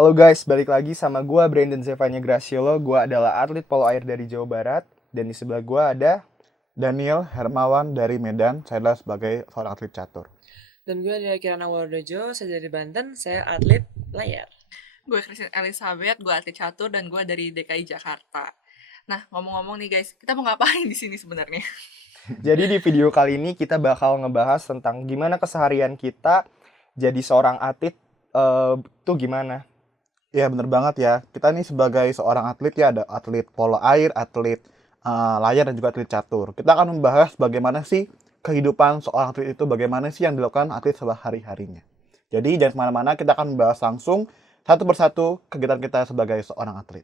Halo guys, balik lagi sama gua Brandon Zevanya Graciolo. Gua adalah atlet polo air dari Jawa Barat. Dan di sebelah gua ada Daniel Hermawan dari Medan, saya adalah sebagai seorang atlet catur. Dan gue adalah Kirana Wardojo, saya dari Banten, saya atlet layar. Gue Christine Elizabeth, gue atlet catur dan gue dari DKI Jakarta. Nah, ngomong-ngomong nih guys, kita mau ngapain di sini sebenarnya? Jadi di video kali ini kita bakal ngebahas tentang gimana keseharian kita jadi seorang atlet tuh gimana. Ya bener banget ya, kita nih sebagai seorang atlet ya, ada atlet polo air, atlet layar, dan juga atlet catur. Kita akan membahas bagaimana sih kehidupan seorang atlet itu, bagaimana sih yang dilakukan atlet sehari-harinya. Jadi jangan kemana-mana, kita akan membahas langsung satu persatu kegiatan kita sebagai seorang atlet.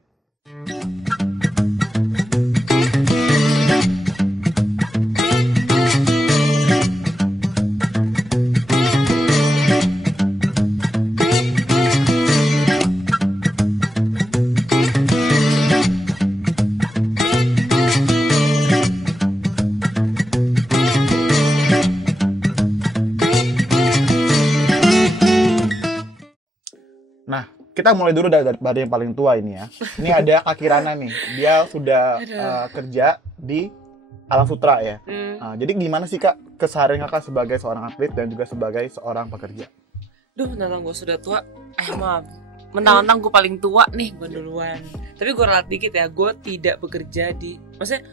Nah, kita mulai dulu dari yang paling tua ini ya. Ini ada Kak Kirana nih, dia sudah kerja di Alam Sutra ya. Jadi gimana sih Kak keseharian Kakak sebagai seorang atlet dan juga sebagai seorang pekerja? Duh, mentang gue sudah tua. Maaf. Mentang-mentang gue paling tua nih, gue duluan. Tapi gue ralat dikit ya, gue tidak bekerja di... Maksudnya,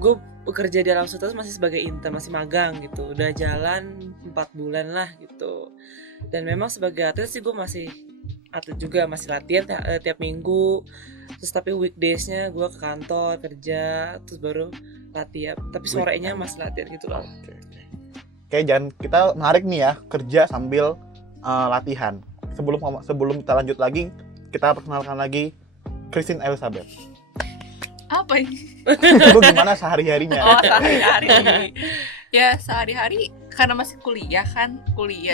gue bekerja di Alam Sutra masih sebagai intern, masih magang gitu. Udah jalan 4 bulan lah gitu. Dan memang sebagai atlet sih gue masih atlet juga, masih latihan tiap minggu. Terus tapi weekdays-nya gue ke kantor kerja, terus baru latihan. Tapi sorenya masih latihan gitu loh. Oke, jangan, kita menarik nih ya, kerja sambil latihan. Sebelum kita lanjut lagi, kita perkenalkan lagi Christine Elizabeth. Apa ini? Itu gimana sehari-harinya? Oh, sehari-hari. Ya, sehari-hari karena masih kuliah.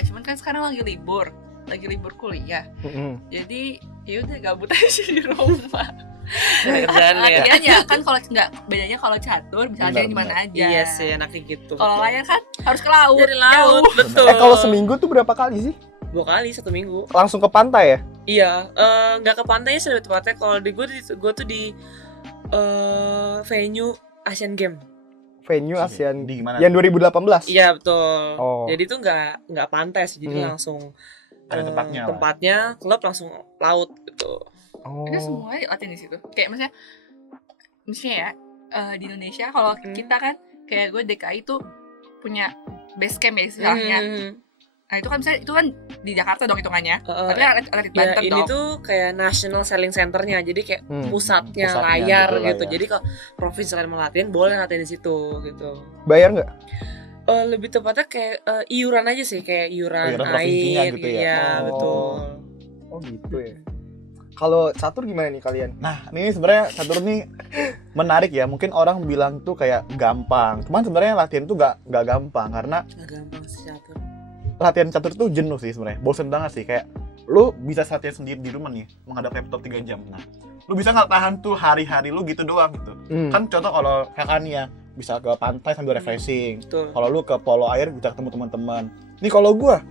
Cuman kan sekarang lagi libur kuliah. Jadi ya udah gabut aja di rumah. Kerjaan ya. Latihannya kan kalau nggak, bedanya kalau catur bisa latihan di mana aja. Iya sih, enaknya gitu. Kalau layar kan harus ke laut. dari laut, jauh. betul. Kalau seminggu tuh berapa kali sih? 2 kali 1 minggu. Langsung ke pantai ya? Iya, nggak ke pantai sih lebih tepatnya. Kalau di gue tuh di venue Asian Games. Venue ASEAN Di mana? yang 2018? Iya betul. Oh. Jadi tuh nggak pantai sih, jadi langsung Ada tempatnya lah. tempatnya klub langsung laut gitu. Oh. Itu semuanya latihan di situ. Kayak misalnya ya di Indonesia kalau kita kan kayak gue DKI tuh punya base camp ya istilahnya. Nah itu kan misalnya itu kan di Jakarta dong hitungannya. Tapi kan atlet Ya Banten ini dong. tuh kayak national selling centernya, jadi kayak pusatnya Pusatnya layar gitu lah gitu. ya. Jadi kalau provinsi lain mau latihan boleh latihan di situ gitu. Bayar nggak? Lebih tepatnya kayak iuran aja sih, kayak iuran iuran provinsinya air gitu ya? Iya Oh. betul. Oh gitu ya. Kalau catur gimana nih kalian? Nah, ini sebenarnya catur nih menarik ya. Mungkin orang bilang tuh kayak gampang. Cuman sebenarnya latihan tuh gak gampang karena Nggak gampang sih catur. latihan catur tuh jenuh sih sebenarnya. Bosen banget sih, kayak lu bisa latihan sendiri di rumah nih, menghadap laptop 3 jam. Nah, lu bisa nggak tahan tuh hari-hari lu gitu doang gitu. Kan contoh kalau kakak nih ya, bisa ke pantai sambil refreshing. Betul. Kalau lu ke polo air bisa ketemu teman-teman. Nih kalau gua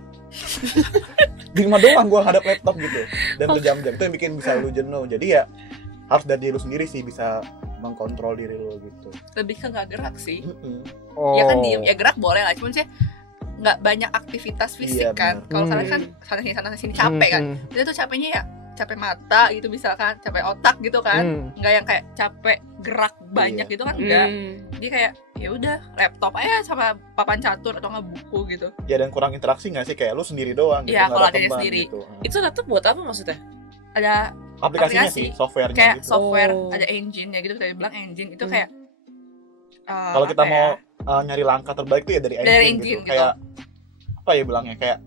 di rumah doang gua hadap laptop gitu dan berjam-jam, itu yang bikin bisa lu jenuh. Jadi ya harus dari diri lu sendiri sih, bisa mengkontrol diri lu gitu. Lebih ke nggak gerak sih. Oh. Ya kan diem, ya gerak boleh lah. Cuman sih nggak banyak aktivitas fisik Iya, kan. bener. Kalau kalian kan sana sini capek kan. Itu tuh capeknya ya capek mata gitu misalkan, capek otak gitu kan. Nggak yang kayak capek gerak banyak Iya. gitu kan enggak. Jadi kayak ya udah laptop aja sama papan catur atau nggak buku gitu. Ya dan kurang interaksi nggak sih, kayak lu sendiri doang gitu, Iya, nggak kalau ada latihan teman sendiri. gitu. Itu laptop buat apa maksudnya? Ada Aplikasinya aplikasi, sih, softwarenya kayak gitu. software, Oh. ada engine ya gitu, kita bilang engine itu kayak Kalau kita apa mau ya? nyari langkah terbaik tuh ya dari engine, Dari engine gitu. Kayak apa ya bilangnya, kayak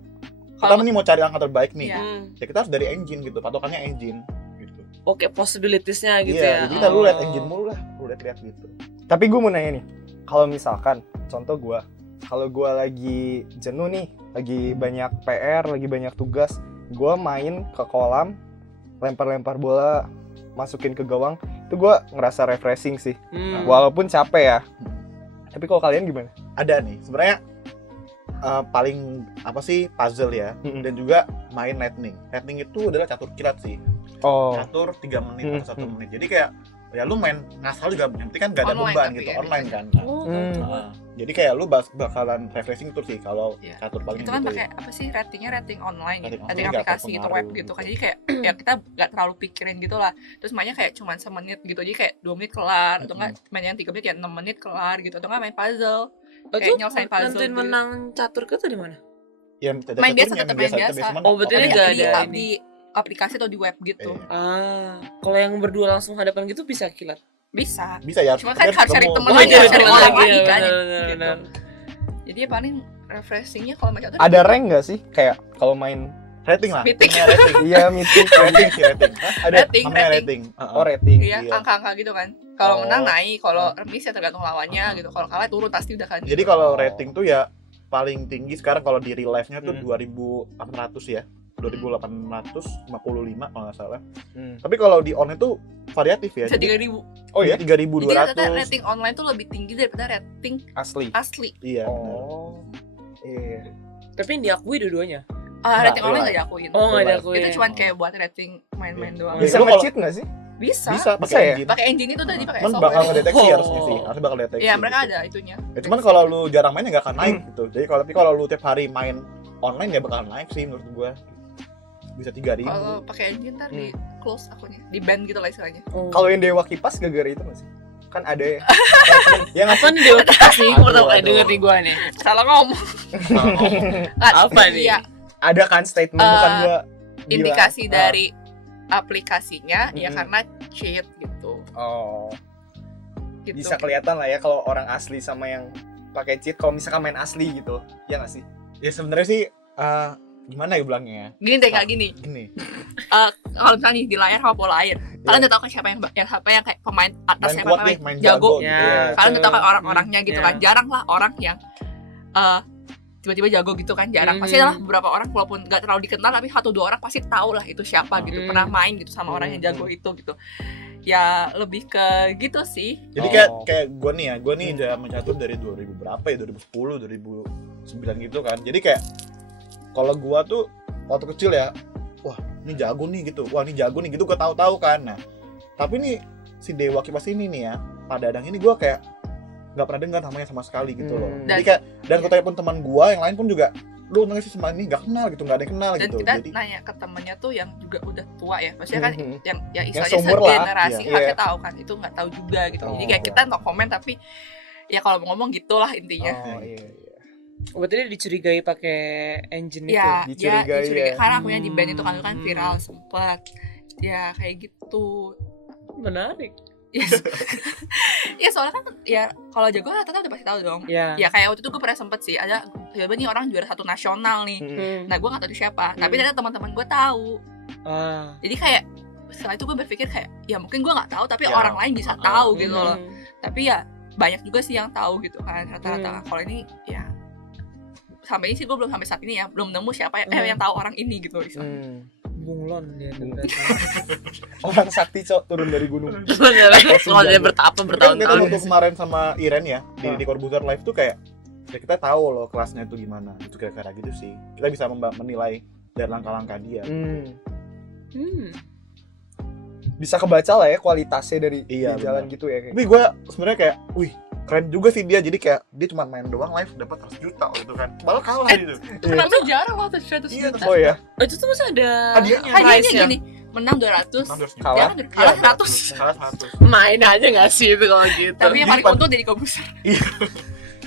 kita Kalau- nih mau cari langkah terbaik nih. Iya. Ya kita harus dari engine gitu, patokannya engine gitu. Oke, possibilities-nya gitu Iya, ya. jadi kita lu lihat Oh. engine mulu lah, lu lihat gitu. Tapi gue mau nanya nih, kalau misalkan contoh gue, kalau gue lagi jenuh nih, lagi banyak PR, lagi banyak tugas, gue main ke kolam, lempar-lempar bola, masukin ke gawang, itu gue ngerasa refreshing sih, walaupun capek ya. Tapi kalau kalian gimana? Ada nih, sebenarnya paling apa sih puzzle ya, Mm-mm. dan juga main lightning. Lightning itu adalah catur kilat sih. Oh. Catur 3 menit atau 1 menit. Jadi kayak ya lu main ngasal juga, yang penting kan gak ada Online beban tapi gitu, ya, online bisa. kan. Oh, Hmm. gitu. Jadi kayak lu bakalan refreshing tuh sih kalau Iya. catur paling Itu kan gitu pakai ya. apa sih ratingnya, rating online gitu, Rating rating online nggak aplikasi gitu, web terpengaruh gitu kan. gitu. Jadi kayak ya kita nggak terlalu pikirin gitu lah. Terus mainnya kayak cuma semenit gitu, jadi kayak 2 menit kelar, atau nggak main yang 3 menit ya 6 menit kelar gitu, atau nggak main puzzle. Kayak Itu nyelesain puzzle nentuin gitu. menang catur ke tuh di mana? Ya, Main biasa, tetap main biasa. Oh, berarti Tapi ini nggak di, ada di aplikasi atau di web gitu. Iya. Ah, kalau yang berdua langsung hadapan gitu bisa kilat. Bisa. Bisa ya. Cuma kan harus cari temen Oh, lagi, jadi harus cari teman orang lagi lagi ya, kan. benar, Gitu. benar. Jadi ya paling refreshingnya kalau macam itu Ada rank nggak sih? Kayak kalau main Rating lah. Meeting. Namanya rating. iya meeting Rating sih rating. Hah? ada Rating, Namanya rating. rating. oh rating. Iya, Iya. angka-angka gitu kan. Kalau Oh. menang naik, kalau remis ya tergantung lawannya gitu. Kalau kalah turun pasti udah kan. Jadi kalau rating tuh ya paling tinggi sekarang kalau di real life-nya tuh Hmm. 2800 ya. 2855 kalau nggak salah. Hmm. Tapi kalau di online tuh variatif ya. bisa Jadi 3.000. Oh ya, 3200. Jadi ternyata rating online tuh lebih tinggi daripada rating asli. asli. Iya. benar. Oh. Iya. Tapi yang diakui dua-duanya. Rating Nah, online iya. nggak diakuin. Oh, nggak Real diakui. Itu cuma kayak buat rating main-main doang. Bisa Bisa Lu kalau- nge-cheat nggak sih? Bisa. Bisa Bisa pakai ya? engine. Pakai engine itu tadi pakai Cuman software. bakal ngedeteksi Oh. harusnya sih. Harusnya bakal deteksi. Iya, mereka gitu. ada itunya. Ya, cuman kalau lu jarang main ya nggak akan naik gitu. Jadi tapi kalau lu tiap hari main online ya bakal naik sih menurut gua. Bisa 3000. Kalau pakai engine ntar di close akunnya, di ban gitu lah istilahnya. Oh. Kalau yang Dewa Kipas gara-gara itu nggak sih? Kan ada ya. yang apa nih Dewa Kipas sih? Gue pertama kali Aduh. denger nih gue nih. Salah ngomong. Apa nih? Iya, ada kan statement bukan gua gila. indikasi Ah. dari aplikasinya ya Mm-mm. karena cheat gitu. Oh, Gitu. bisa kelihatan lah ya kalau orang asli sama yang pakai cheat kalau misalkan main asli gitu. Ya nggak sih? Ya sebenarnya sih gimana ya bilangnya? Gini deh, kayak gini. Gini. Kalau misalnya nih di layar sama pola air, kalian udah tahu kan siapa yang kayak pemain atas, Main siapa kuat pemain deh, main jago. jago. Ya. gitu. Kalian udah tahu kan orang-orangnya gitu Ya. kan. Jarang lah orang yang tiba-tiba jago gitu kan, jarang. Pasti Mhm. adalah beberapa orang walaupun nggak terlalu dikenal tapi 1-2 orang pasti tahu lah itu siapa gitu, Mhm. pernah main gitu sama orang yang jago itu gitu. Ya lebih ke gitu sih. Jadi Oh. kayak gue nih ya, gue nih udah mencatur dari 2000 berapa ya, 2010, 2009 gitu kan. Jadi kayak kalau gue tuh waktu kecil ya, wah ini jago nih gitu, wah ini jago nih gitu, gue tahu-tahu kan. Nah, tapi nih si Dewa Kipas ini nih ya, Pak Dadang ini gue kayak nggak pernah dengar namanya sama sekali gitu loh. Hmm. Jadi kayak dan gue tanya pun teman gue yang lain pun juga, lu nanya sih sama ini nggak kenal gitu, nggak ada yang kenal Dan gitu. kita Jadi nanya ke temennya tuh yang juga udah tua ya, maksudnya kan Mhm. yang istilahnya seumur lah, segenerasi iya. harusnya tahu kan, itu nggak tahu juga gitu. Jadi kayak Oh. kita no komen tapi ya kalau mau ngomong gitulah intinya. Oh iya. Iya. Berarti dia dicurigai pakai engine itu. Ya, Dicurigai dicurigai ya. karena akunya di band itu kan Hmm. viral sempat. Ya kayak gitu. Menarik. Yes. Ya soalnya kan ya kalau jago rata-rata udah pasti tahu dong. Ya. Ya kayak waktu itu gue pernah sempet sih ada tiba-tiba nih orang juara 1 nasional nih. Mhm. Hmm. Nah gue gak tahu itu siapa, tapi ternyata teman-teman gue tahu. Ah. Jadi kayak setelah itu gue berpikir kayak ya mungkin gue nggak tahu tapi Ya. orang lain bisa tahu gitu loh. Hmm. Tapi ya banyak juga sih yang tahu gitu kan rata-rata. Kalau ini ya sampai ini sih gue belum sampai saat ini ya belum nemu siapa yang tahu orang ini gitu. Hmm. Bunglon dia. Orang sakti cok turun dari gunung. Kalau dia bertapa Kan kita bertahun-tahun. waktu kemarin sama Iren ya Ah. di Corbuzier Live tuh kayak ya kita tahu loh kelasnya itu gimana, itu kira-kira gitu sih. Kita bisa menilai dari langkah-langkah dia. Hmm. Hmm. Bisa kebaca lah ya kualitasnya dari Iya, di jalan benar. gitu ya kayak. Tapi gue sebenarnya kayak, wih keren juga sih dia. Jadi kayak dia cuma main doang live dapat 100 juta gitu kan, malah kalah gitu. Kenapa jarang loh 100 Iya, juta? Oh ya. Itu tuh masih ada Hadiahnya. Hadiahnya prize-nya. gini, menang 200, 600 juta. Kalah. kalah 100. Kalah 100. Main aja gak sih itu kalau gitu. Tapi yang paling Jadi, untung dari Corbuzier.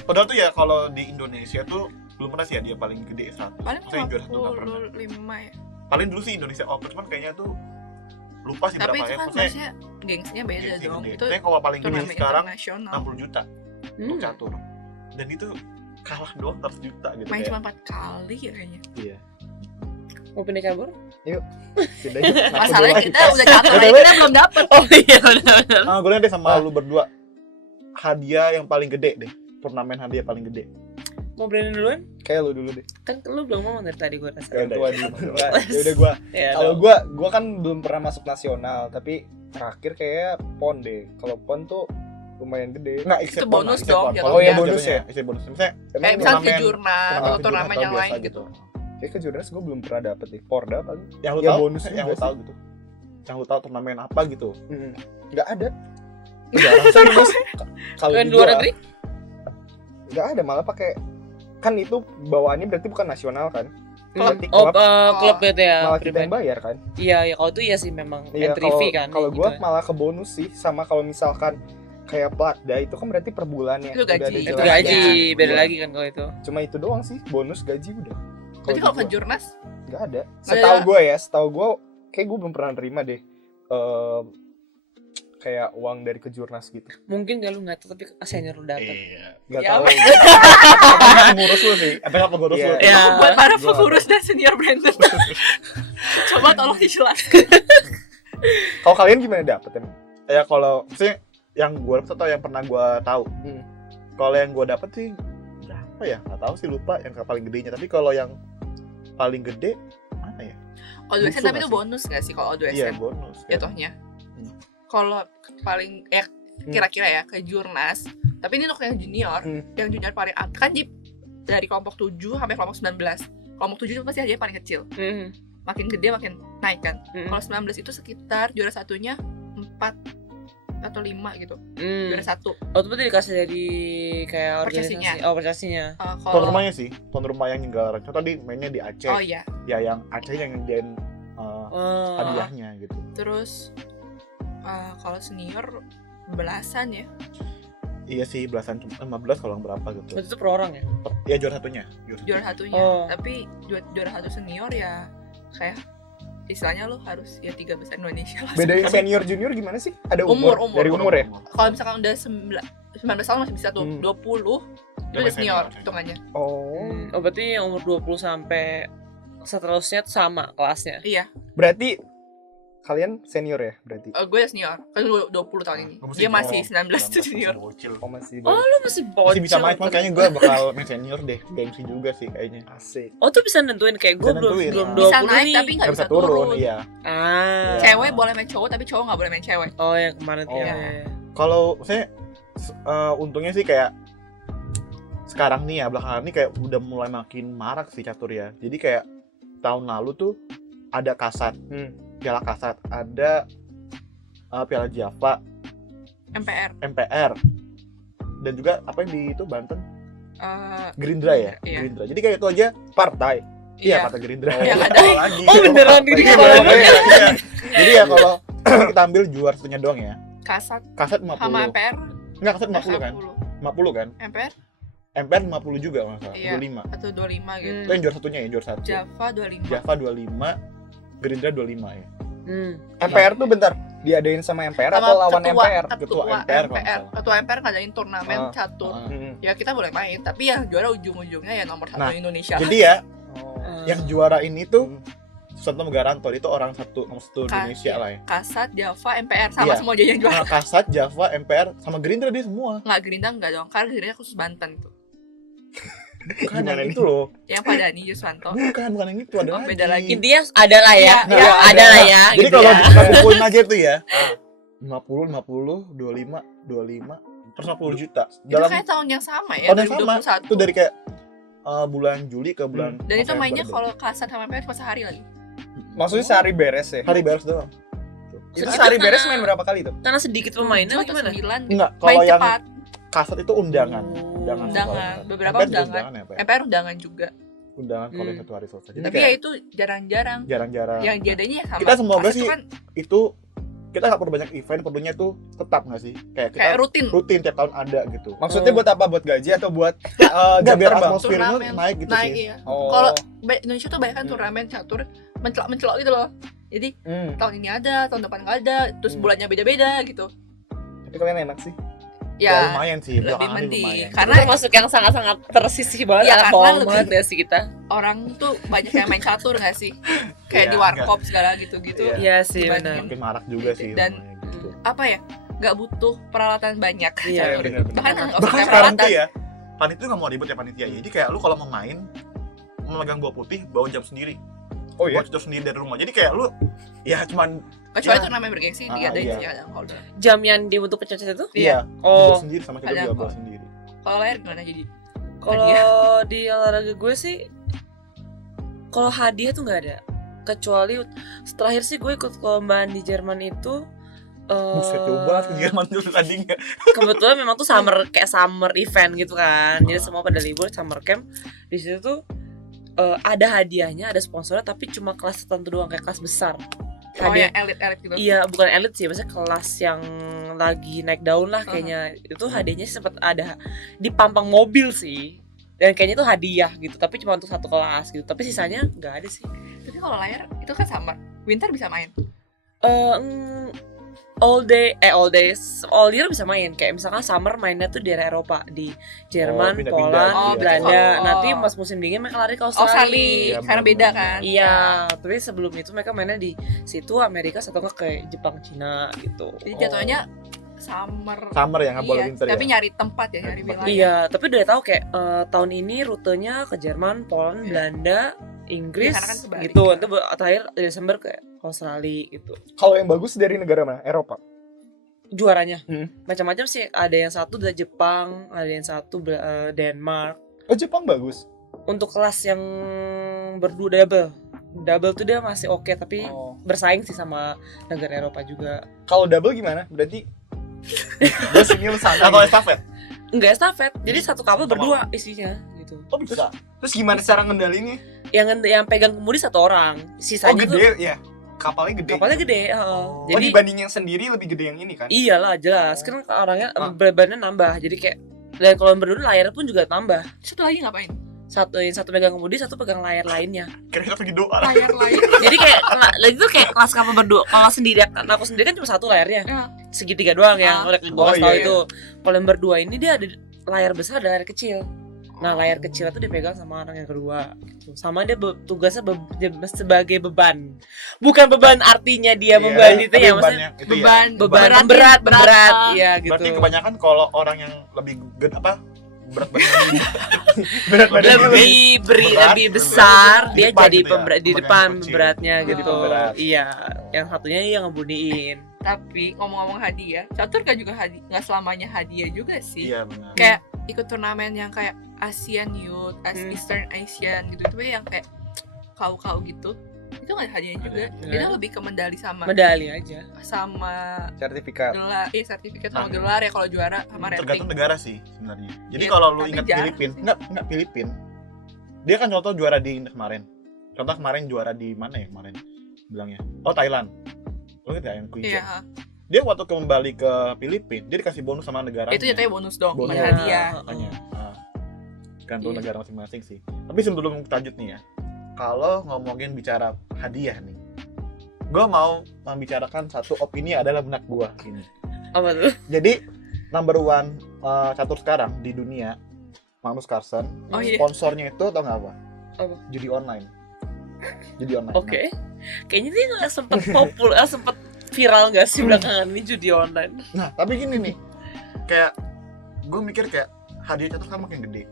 Padahal tuh ya kalau di Indonesia tuh belum pernah sih ya dia paling gede 100. Paling Maksudnya yang juara 1 nggak pernah. 55 ya. Paling dulu sih Indonesia Open, cuman kayaknya tuh lupa sih Tapi berapa itu ya. kan Maksudnya maksudnya gengsinya beda gengsi dong. gede. Itu Tapi kalau paling gede turnamen sekarang internasional. 60 juta untuk Hmm. catur. Dan itu kalah doang 100 juta gitu. Main kayak. cuma 4 kali ya kayaknya. Iya. Mau pindah cabur? Bedanya kenapa Masalahnya Dewa kita Kipas? udah catur aja BTW. kita belum dapet. Oh iya benar-benar. Gue lihat deh sama Ah. lu berdua hadiah yang paling gede deh. Turnamen hadiah paling gede. Mau branding duluan? Kayak lu dulu deh. Kan lu belum ngomong dari tadi gue rasa. Ya Yang udah, tua ya. dulu. Ya udah gua. Ya, Kalau dong. gua kan belum pernah masuk nasional, tapi terakhir kayak PON deh. Kalau PON tuh lumayan gede. Nggak, Itu except bonus except dong, pon. jatuhnya. Kalau Oh, iya, bonus bonus jatuhnya, ya? except bonus. Misalnya Kayak misalnya ke turnamen- jurnas atau turnamen yang biasa lain gitu. Kayak kejurnas gue belum pernah dapet nih. Porda paling. Yang lu Ya, tahu, bonus yang juga lu sih. tahu gitu. Yang lu tahu turnamen apa gitu. Nggak ada. Jarang. Serius. Kalau Kan di luar gua, negeri? nggak ada, malah pakai kan itu bawaannya berarti bukan nasional kan. Berarti Oh, klub klub gitu ya. malah kita pribadi. yang bayar kan. Iya, ya kalau itu iya sih memang Iya, entry fee kan. kalau gitu. gue malah ke bonus sih, sama kalau misalkan kayak Platda itu kan berarti per bulannya. Itu Udah ada gaji. itu jelas. gaji, Iya. beda lagi kan kalau itu. Cuma itu doang sih, bonus gaji udah. Berarti kalau ke di gua jurnas nggak ada. Nggak Setahu ada. gue ya, setahu gue kayak gue belum pernah nerima deh. Kayak uang dari kejurnas gitu. Mungkin kalau nggak tahu tapi senior lu dapat. Iya. Nggak Ya, tahu. Apa pengurus lu sih? Apa pengurus Iya. lu? Ya. buat para gua pengurus dan senior Brandon. Coba tolong dijelaskan. Kalau kalian gimana dapet emang? Ya kalau maksudnya yang gue dapet atau yang pernah gue tahu. Kalau yang gue dapet sih berapa ya? Nggak tahu sih, lupa yang paling gedenya. Tapi kalau yang paling gede mana ya? Kalau 2 Musuh tapi nggak itu sih? bonus nggak sih kalau 2 Iya bonus. Kan. jatuhnya? Kalau paling kira-kira ya ke jurnas, tapi ini untuk yang junior, yang junior paling kan dari kelompok 7 sampai kelompok 19. Kelompok 7 itu pasti hadiahnya paling kecil. Makin gede makin naik kan. Kalau 19 itu sekitar juara satunya 4 atau 5 gitu. Juara 1. Oh, itu berarti dikasih dari kayak Percasinya. organisasi. Oh, percasinya. Tuan Kalau rumahnya sih, tuan rumah yang nyegar. Contoh tadi mainnya di Aceh. oh iya. Ya yang Aceh yang nyediain Oh. hadiahnya gitu. Terus kalau senior belasan ya. Iya sih, belasan 15 kalau berapa gitu. Berarti itu per orang ya? Ya juara satunya. Juara satunya. Oh. Tapi juara satu senior ya kayak istilahnya lo harus ya 3 besar Indonesia lah. Bedain senior junior gimana sih? Ada umur? Umur. Dari umur ya? Kalau misalkan udah 19 tahun masih bisa tuh. 20 itu Udah udah senior senior. hitungannya. Oh. Oh, berarti yang umur 20 sampai seterusnya tuh sama kelasnya. Iya, Berarti kalian senior ya berarti? gue udah senior. Kan gue 20 tahun ini. Dia masih 19 tuh junior. Oh masih Oh, lu masih bocil. Masih bisa main, cuman kayaknya gue bakal main senior deh. Gengsi juga sih kayaknya. asik. Oh, tuh bisa nentuin kayak gue Bisa belum nentuin. belum Bisa 20 naik nih. tapi nggak Gak bisa turun, iya. Ah. Cewek boleh main cowok tapi cowok nggak boleh main cewek. Oh, yang kemarin Oh. ya. Kalau saya untungnya sih kayak sekarang nih ya, belakangan ini kayak udah mulai makin marak sih catur ya. Jadi kayak tahun lalu tuh ada kasat, piala kasat, ada piala Java, MPR, dan juga apa yang di itu Banten, Gerindra ya, Iya. Gerindra. Jadi kayak itu aja Partai. iya kata Gerindra. Yang Iya, ada. lagi. Oh, beneran ini Iya, kalau beneran, iya. Jadi ya kalau kita ambil juara satunya doang ya. Kasat Kasat 50. sama MPR Enggak, kasat 50 kan? 50 kan? MPR MPR 50 juga kalau nggak salah, Iya. 25. atau 25 gitu. Itu yang juara satunya ya, juara 1. Java 25. Java 25, Gerindra 25 ya. MPR tuh bentar, diadain sama MPR atau lawan MPR? Ketua MPR kalau nggak salah. Ketua MPR ngadain turnamen catur. Ya kita boleh main, tapi yang juara ujung-ujungnya ya nomor 1 Nah, Indonesia. Jadi ya, Oh. yang juara ini tuh Susanto Megaranto, itu orang nomor 1 Ka- Indonesia lah ya. Kasat, Java, MPR sama Iya. semua jadi yang juara. Kasat, Java, MPR sama Gerindra dia semua. Nggak Gerindra nggak dong, karena Gerindra khusus Banten tuh. Bukan Gimana yang nih? itu loh. Yang pada Dani Yuswanto. Bukan yang itu, ada Oh, lagi. beda lagi. Intinya ada lah ya. Iya, Ya, ada lah ya. Jadi gitu kalau ya. kita kumpulin aja tuh ya. 50, 50, 25, terus 50 juta. Itu kayak tahun yang sama ya, tahun yang sama. 2021. Itu dari kayak bulan Juli ke bulan Dan itu November mainnya deh. kalau Kasat sama MPR cuma sehari lagi. Maksudnya sehari beres ya? hari beres doang. Itu Sedikit sehari karena- beres main berapa kali tuh? Karena sedikit pemainnya 7 atau atau gimana? 9 Enggak, main kalau yang cepat. kasat itu undangan. Undangan. Undangan. Beberapa MPR juga undangan. ya, Pak? MPR undangan juga. Undangan kalau yang satu hari selesai. Jadi Tapi ya kayak itu jarang-jarang. jarang-jarang. Yang jadinya ya sama. Kita semoga Kasat sih itu kan itu kita nggak perlu banyak event, perlunya tuh tetap nggak sih? Kayak kita kayak rutin. rutin tiap tahun ada gitu. Maksudnya buat apa? Buat gaji atau buat Nggak, jam biar terbang? atmosfernya Turnamen. naik gitu Naik sih. iya. Oh. Kalau Indonesia tuh banyak kan turnamen catur mencelok-mencelok gitu loh. Jadi tahun ini ada, tahun depan nggak ada, terus bulannya beda-beda gitu. Tapi kalian enak sih. Ya, Ya, lumayan sih. lebih belakangan ini mending. lumayan. Karena Itu masuk yang sangat-sangat tersisih banget. Iya, Anak karena bawang lebih- banget ya sih kita. orang tuh banyak yang main catur nggak sih? Kayak Iya, di warkop segala gitu-gitu. Iya. Iya sih Dibanding- benar. Makin marak juga sih. Dan- lumayan gitu. Apa ya? Nggak butuh peralatan banyak Iya, catur. benar-benar. Bahkan nggak usah Bahkan kayak sekarang peralatan. tuh ya, panitia nggak mau ribet ya panitia. Jadi kayak lu kalau mau main, memegang bola putih, bawa jam sendiri. Oh iya? Bawa jam sendiri dari rumah. Jadi kayak lu, ya cuman Kecuali Ya. turnamen bergengsi Ah, diadain iya. sih kadang kalau udah. Jam yang dibentuk pecah-pecah itu? Iya. Oh. Dia sendiri sama kita Kadang juga bawa kok. sendiri. Kalau layar gimana jadi? Kalau di olahraga gue sih, kalau hadiah tuh nggak ada. Kecuali terakhir sih gue ikut perlombaan di Jerman itu. Buset, jauh banget ke Jerman tuh tadinya. Kebetulan memang tuh summer event gitu kan. Jadi semua pada libur summer camp. Di situ tuh ada hadiahnya, ada sponsornya, tapi cuma kelas tertentu doang, kayak kelas besar. Oh ya Hadiah, elit gitu. iya bukan elit sih, maksudnya kelas yang lagi naik daun lah kayaknya. Itu hadiahnya sih sempat ada di pampang mobil sih. Dan kayaknya itu hadiah gitu, tapi cuma untuk satu kelas gitu. Tapi sisanya nggak ada sih. Tapi kalau layar itu kan summer, winter bisa main. All year bisa main. Kayak misalkan summer mainnya tuh di daerah Eropa, di Jerman, pindah-pindah Poland, gitu ya. Belanda. Oh. Nanti pas musim dingin mereka lari ke Australia, Australia. Iya, karena beda kan. Iya, tapi sebelum itu mereka mainnya di situ Amerika atau enggak ke Jepang, Cina gitu. Jadi jatuhnya summer. Summer ya, nggak boleh Iya, winter tapi ya. nyari tempat ya, nyari wilayah. Iya, tapi udah tahu kayak tahun ini rutenya ke Jerman, Poland, Iya. Belanda, Inggris Iya, karena kan kebalik gitu. kan. Nanti terakhir Desember ke Australia gitu. Kalau yang bagus dari negara mana? Eropa. Juaranya Hmm. macam-macam sih. Ada yang satu dari Jepang, ada yang satu Denmark. Oh, Jepang bagus. Untuk kelas yang berdua double tuh dia masih oke, tapi Oh. bersaing sih sama negara Eropa juga. Kalau double gimana? Berarti gue sini lu sana. Atau gitu. estafet? Enggak estafet, jadi satu kapal berdua isinya gitu. Oh bisa. Terus gimana cara ngendalinnya? Yang pegang kemudi satu orang, Oh, sisanya tuh gede ya. Kapalnya gede. kapalnya gede. Oh, Jadi dibanding yang sendiri lebih gede yang ini kan? iyalah jelas kan orangnya Ah. bebannya nambah. Jadi kayak dan kalau berdua layar pun juga tambah. Satu lagi ngapain? Satu pegang kemudi, satu pegang layar lainnya. Kira-kira lagi doa. Layar lain. Jadi kayak lagi tuh kayak kelas kapal berdua. Kalau sendiri aku sendiri kan cuma satu layarnya. Ya. Segitiga doang yang udah gue kasih tahu iya, itu. Kalau yang berdua ini dia ada layar besar dan layar kecil. Nah layar kecil itu dipegang sama orang yang kedua gitu. Sama dia tugasnya sebagai beban. Bukan beban artinya dia memban itu ya, maksudnya Itu ya. Beban, berat ah. iya gitu. Berarti kebanyakan kalau orang yang lebih berat badan Berat badan lebih besar Di dia depan jadi gitu ya, pemberat di bukan depan yang kecil. beratnya Jadi gitu. pemberat. Iya, yang satunya yang ngebudiin. Tapi ngomong-ngomong hadiah, catur kan juga nggak selamanya hadiah juga sih. Iya benar. Kayak ikut turnamen yang kayak Asian Youth, Eastern Asian gitu, itu yang kayak kau gitu. Itu nggak hadiah juga. Ada. Itu lebih ke medali sama Medali aja. sertifikat. gelar, sertifikat sama Nah. gelar ya kalau juara sama rating. Tergantung negara sih sebenarnya. Jadi Iya, kalau lu tapi ingat jarang Filipin, sih. enggak Filipin. Dia kan contoh juara di kemarin. Contoh kemarin juara di mana ya kemarin? Bilangnya. Oh, Thailand. Lu ingat ya yang Kuijo? Iya, Dia waktu kembali ke Filipin, dia dikasih bonus sama negaranya. itu jatuhnya bonus dong, Bonus. bukan Iya. hadiah. Makanya. Nah, gantung Iya. negara masing-masing sih. Tapi sebelum kita lanjut nih ya, kalau ngomongin bicara hadiah nih, gue mau membicarakan satu opini adalah benak gue ini. Apa tuh? Jadi number one catur sekarang di dunia, Magnus Carlsen, Oh iya. sponsornya itu tau nggak apa? Apa? Judi online. Judi online. Oke. Kayaknya dia nggak sempet sempet viral nggak sih belakangan ini judi online? Nah, tapi gini nih, kayak gue mikir kayak hadiah catur sekarang makin gede.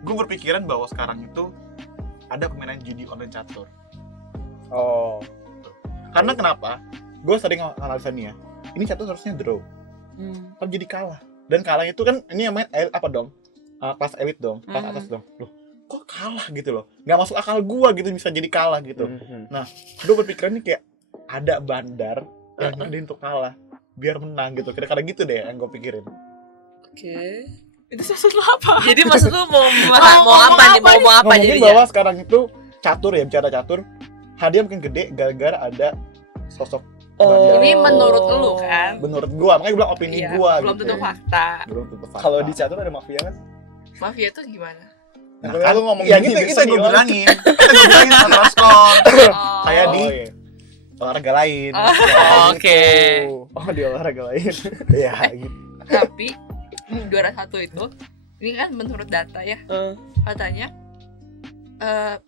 Gue berpikiran bahwa sekarang itu ada permainan judi online catur. Oh. Karena kenapa? Gue sering analisa nih ya. Ini catur harusnya draw, tapi jadi kalah. Dan kalah itu kan ini yang main apa dong? Kelas elit dong, kelas atas dong. Loh, kok kalah gitu loh? Nggak masuk akal gue gitu bisa jadi kalah gitu. Gue berpikiran nih kayak ada bandar yang nyediain untuk kalah biar menang gitu. Kira-kira gitu deh yang gue pikirin. Oke. Itu sesuatu apa? Jadi maksud lu mau ngomong apa nih? apa Mau apa Ngomongin jadinya? bahwa sekarang itu catur ya, bicara catur, hadiah mungkin gede gara-gara ada sosok bandar. Ini menurut lu kan? Menurut gua, makanya gua bilang opini Iya, gua belum gitu. tentu fakta. Belum tentu fakta. Kalau di catur ada mafia kan? Mafia itu gimana? Nah, Kan lu ngomong ya gini, gitu, bisa kita gue bilang. bilangin. Kita gue bilangin sama skor. Oh. Kayak di Oh, iya. olahraga lain. Oh. Ya, Oke. Oh, di olahraga lain. ya gitu. Tapi juara satu itu, ini kan menurut data ya, Eh, katanya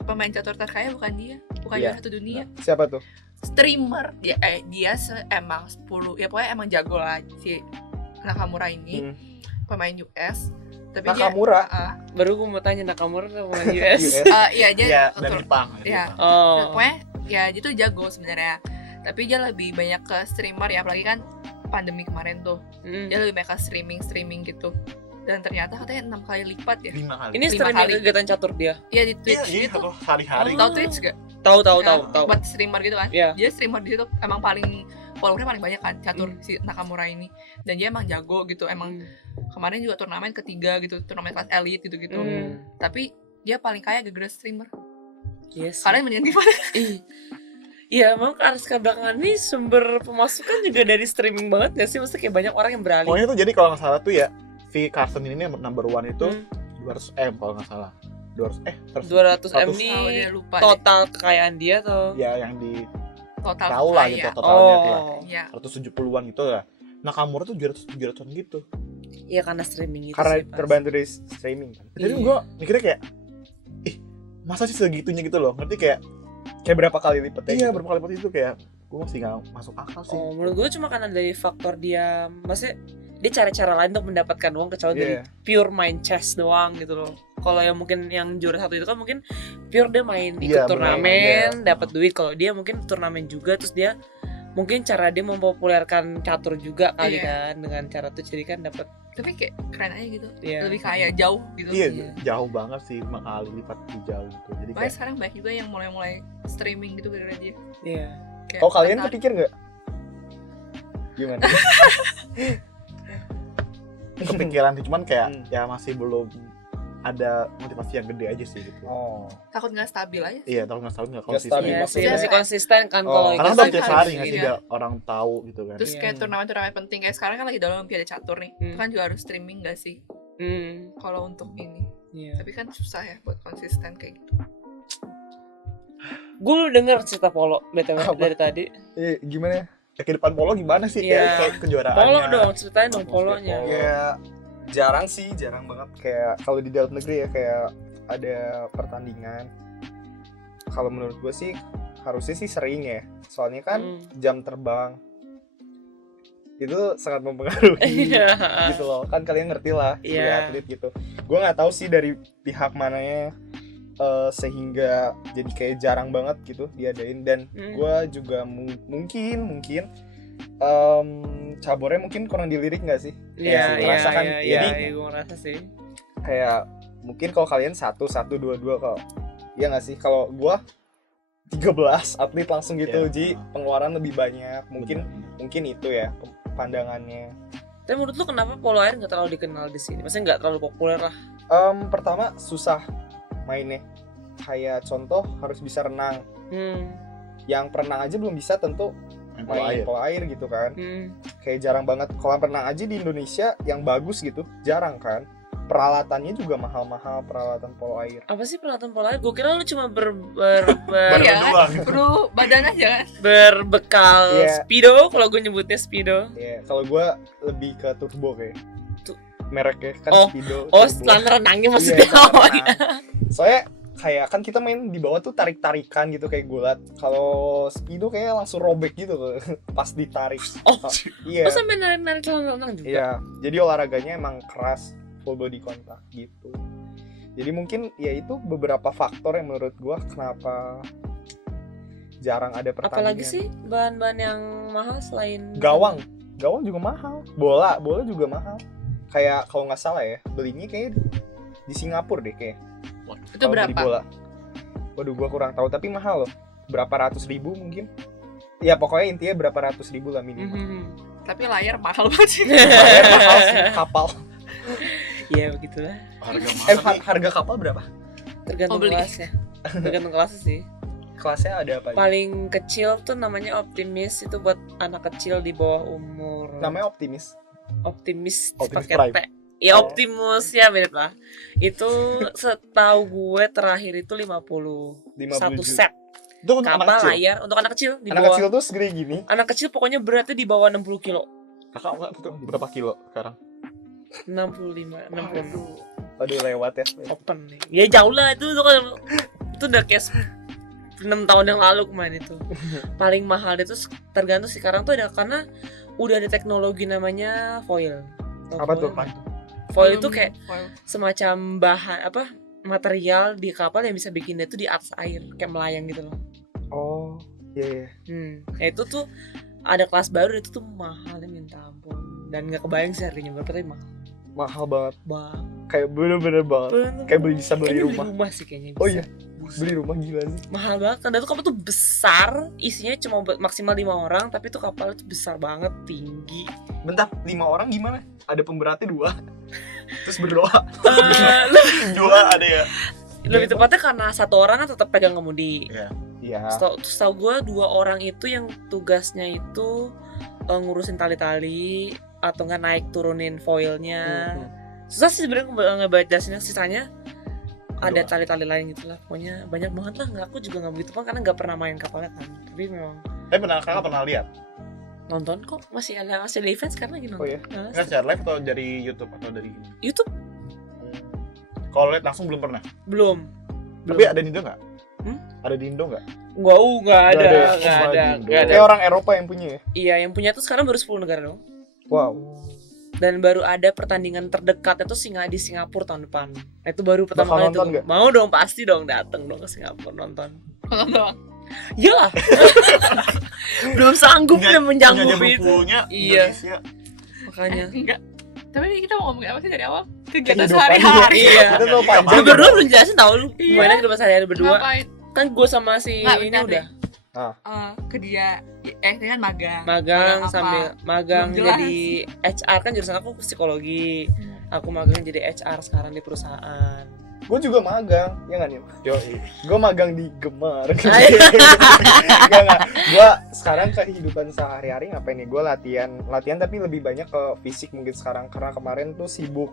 pemain catur terkaya bukan dia, bukan Iya. juara satu dunia. Siapa tuh? Streamer dia emang 10 ya pokoknya emang jago lah si Nakamura ini pemain US tapi Nakamura? baru gue mau tanya Nakamura atau pemain US? iya dia Iya, ketur- dari Jepang. Iya. Oh. pokoknya ya dia tuh jago sebenarnya, Tapi dia lebih banyak ke streamer ya, apalagi kan pandemi kemarin tuh. Dia lebih banyak ke streaming gitu. Dan ternyata katanya 6 kali lipat ya. 5 kali. Ini 5 streaming kali. kegiatan catur dia. Iya di Iya, Twitch iya, gitu. sehari-hari. Oh. Tahu Twitch gak? Tahu. Buat streamer gitu kan. Iya. Dia streamer di situ emang paling followernya paling banyak kan catur Hmm. si Nakamura ini. Dan dia emang jago gitu. Emang kemarin juga turnamen ketiga gitu, turnamen kelas elite gitu-gitu. Tapi dia paling kaya gara-gara streamer. Yes. Kalian mendingan gimana? Iya, emang Ariska belakangan ini sumber pemasukan juga dari streaming banget ya sih? Maksudnya kayak banyak orang yang beralih. Pokoknya tuh jadi kalau nggak salah tuh ya, si Carson ini number one itu 200M kalau nggak salah. 200 M ini Oh, dia lupa deh. total kekayaan dia atau? Ya yang di Total tahu lah kaya. gitu totalnya tuh lah. Iya. 170-an gitu ya. Nakamura tuh 700-an gitu. Iya karena streaming itu Karena sih, Pas. terbantu dari streaming kan. Jadi Iya. gue mikirnya kayak, masa sih segitunya gitu loh. Ngerti kayak, Kayak berapa kali lipatnya? iya gitu. berapa kali lipat itu kayak, gue masih nggak masuk akal sih. Oh, menurut gue cuma karena dari faktor dia, maksudnya dia cara-cara lain untuk mendapatkan uang kecuali dari Iya. pure main chess doang gitu loh. Kalau yang mungkin yang juara satu itu kan mungkin pure dia main ikut Iya, turnamen, benar. dapat duit. Kalau dia mungkin turnamen juga, terus dia mungkin cara dia mempopulerkan catur juga kali Iya. kan dengan cara tuh jadi kan dapat. Tapi kayak keren aja gitu. Iya. Lebih kaya jauh gitu. Iya, Iya. jauh banget sih, 5 kali lipat lebih jauh gitu. Jadi Makanya kayak, sekarang banyak juga yang mulai streaming gitu gara-gara dia. Iya. Kayak Oh kalian tertarik. kepikir nggak? Gimana? kepikiran sih, cuman kayak Hmm. ya masih belum ada motivasi yang gede aja sih gitu. Oh. Takut nggak stabil aja. Iya, tapi nggak Nggak konsisten. stabil. Iya sih, maksudnya- masih konsisten kan Oh, kalau Karena ikut kan Iya, tiap streaming. hari harus, nggak sih iya. ada orang tahu gitu kan. Terus kayak Iya. turnamen-turnamen penting kayak sekarang kan lagi dalam Olimpiade catur nih. Itu kan juga harus streaming gak sih? Kalau untuk ini. Iya. Tapi kan susah ya buat konsisten kayak gitu. Gue denger cerita Polo BTW Apa? dari tadi. Gimana? Ya, kehidupan polo gimana sih Iya. kayak kejuaraannya? Polo dong, ceritain dong Atmosfer polonya. polo. Ya jarang sih, jarang banget. Kayak kalau di dalam negeri ya kayak ada pertandingan. Kalau menurut gue sih harusnya sih sering ya. Soalnya kan jam terbang itu sangat mempengaruhi Iya. gitu loh. Kan kalian ngerti lah sebagai Iya. atlet gitu. Gue nggak tahu sih dari pihak mananya sehingga jadi kayak jarang banget gitu diadain, dan gue juga mungkin cabornya mungkin kurang dilirik nggak sih? Iya, Kayak iya, merasakan. iya, Jadi iya, gue ngerasa sih. kayak mungkin kalau kalian 1, 2 kalau ya nggak sih, kalau gue 13 atlet langsung gitu, Iya. jadi pengeluaran lebih banyak, mungkin Bener. itu ya pandangannya. Tapi menurut lu kenapa polo air nggak terlalu dikenal di sini? Maksudnya nggak terlalu populer lah. Pertama susah mainnya, kayak contoh harus bisa renang. Yang perenang aja belum bisa, tentu Main polo main air. polo air gitu kan. Kayak jarang banget kolam renang aja di Indonesia yang bagus gitu, jarang kan. Peralatannya juga mahal-mahal, peralatan polo air. Apa sih peralatan polo air? Gue kira lu cuma Iya kan? doang. Perlu badan aja kan? berbekal Iya. speedo, kalau gue nyebutnya speedo. Ya, kalau gue lebih ke turbo kayak. Mereknya kan Oh, Speedo. Oh, Turbo. setelah renangnya Iya, maksudnya. celana Oh, renang. Soalnya kayak kan kita main di bawah tuh tarik-tarikan gitu kayak gulat. Kalau Speedo kayak langsung robek gitu tuh pas ditarik. Oh, Iya. oh sampai narik-narik celana renang juga. Iya. Jadi olahraganya emang keras, full body contact gitu. Jadi mungkin ya itu beberapa faktor yang menurut gua kenapa jarang ada pertandingan. Apalagi sih bahan-bahan yang mahal selain Gawang juga mahal. Bola juga mahal. Kayak kalau nggak salah ya, belinya kayak di Singapura deh kayak. Itu Kalau beli berapa? bola. Waduh, gua kurang tahu tapi mahal loh. Berapa ratus ribu mungkin. Ya pokoknya intinya berapa ratus ribu lah minimal. Tapi layar mahal banget sih. Bayar mahal sih, kapal. Iya begitulah. Harga mahal tapi Harga kapal berapa? Tergantung beli. kelasnya. Tergantung kelasnya sih. Kelasnya ada apa aja? Paling kecil tuh namanya optimis, itu buat anak kecil di bawah umur. Namanya Optimis. Optimis Optimus pakai Prime. T. Ya Oh. Optimus ya mirip lah. Itu setahu gue terakhir itu 50. 50 Satu juta. set itu untuk anak kapal kecil. layar untuk anak kecil di Anak bawah. kecil tuh segede gini. Anak kecil pokoknya beratnya di bawah 60 kilo. Kakak enggak itu berapa kilo sekarang? 65, 60. Aduh lewat ya. Open nih. Ya jauh lah itu tuh kalau itu udah kayak 6 tahun yang lalu kemarin itu. Paling mahal itu tergantung sekarang tuh ada karena udah ada teknologi namanya foil. Tau Apa tuh? foil? Foil itu Belum, kayak foil. semacam bahan material di kapal yang bisa bikin dia tuh di atas air kayak melayang gitu loh. Oh. Iya. Ya itu tuh ada kelas baru itu tuh mahalnya minta ampun. Dan nggak kebayang sih harganya berapa tapi Mahal banget. mahal. Kayak bener-bener banget. Kayak bisa beli Kayaknya rumah. beli rumah sih kayaknya bisa. Oh iya, beli rumah gila sih. Mahal banget. Dan itu kapal tuh besar, isinya cuma maksimal 5 orang, tapi tuh kapal itu besar banget, tinggi. Bentar, 5 orang gimana? Ada pemberatnya 2. Terus berdoa. Eh, 2 ada ya. lebih tepatnya karena 1 orang kan tetap pegang kemudi. Iya. Setahu gue 2 orang itu yang tugasnya itu ngurusin tali-tali atau nggak naik turunin foilnya. Susah sih sebenarnya ngebacasinnya, sisanya ada Doa. tali-tali lain gitu lah. Pokoknya banyak banget lah. Aku juga nggak begitu paham karena nggak pernah main kapalnya kan. Tapi memang Tapi kakak pernah lihat? nonton kok, masih ada event sekarang lagi nonton. Oh iya? Nggak secara live atau dari YouTube atau dari YouTube Kalau lihat langsung belum pernah. belum. Tapi ada di Indo nggak? Hmm? Ada di Indo nggak? Nggak ada. Nggak ada. Kayak orang Eropa yang punya ya? Iya, yang punya tuh sekarang baru 10 negara dong. Wow. Dan baru ada pertandingan terdekat itu di Singapura tahun depan. Nah, itu baru pertama Bakal kali nonton tuh. nggak? Mau dong, pasti dong, dateng dong ke Singapura nonton. Kalau doang. Iyalah. Belum sanggup Punya- dan menyanggup punya itu. bukunya Iya. Indonesia. Makanya. Enggak. Tapi ini kita mau ngomongin apa sih dari awal? Kegiatan Kehidupan sehari-hari. Iya. Itu tuh Lu panjang. berdua belum jelasin tau lu. Iya. Gimana kehidupan sehari-hari berdua? Ngapain? Kan gue sama si Nggak, ini bentar udah Ke dia, ini kan magang. magang apa? sambil magang Belum jelas. jadi HR, kan jurusan aku psikologi. Aku magang jadi HR sekarang di perusahaan. Gue juga magang, ya nggak nih? Yoi. Gue magang di Gemar. Ayo. Enggak. Gue sekarang kehidupan sehari-hari ngapain nih? Gue latihan tapi lebih banyak ke fisik mungkin sekarang karena kemarin tuh sibuk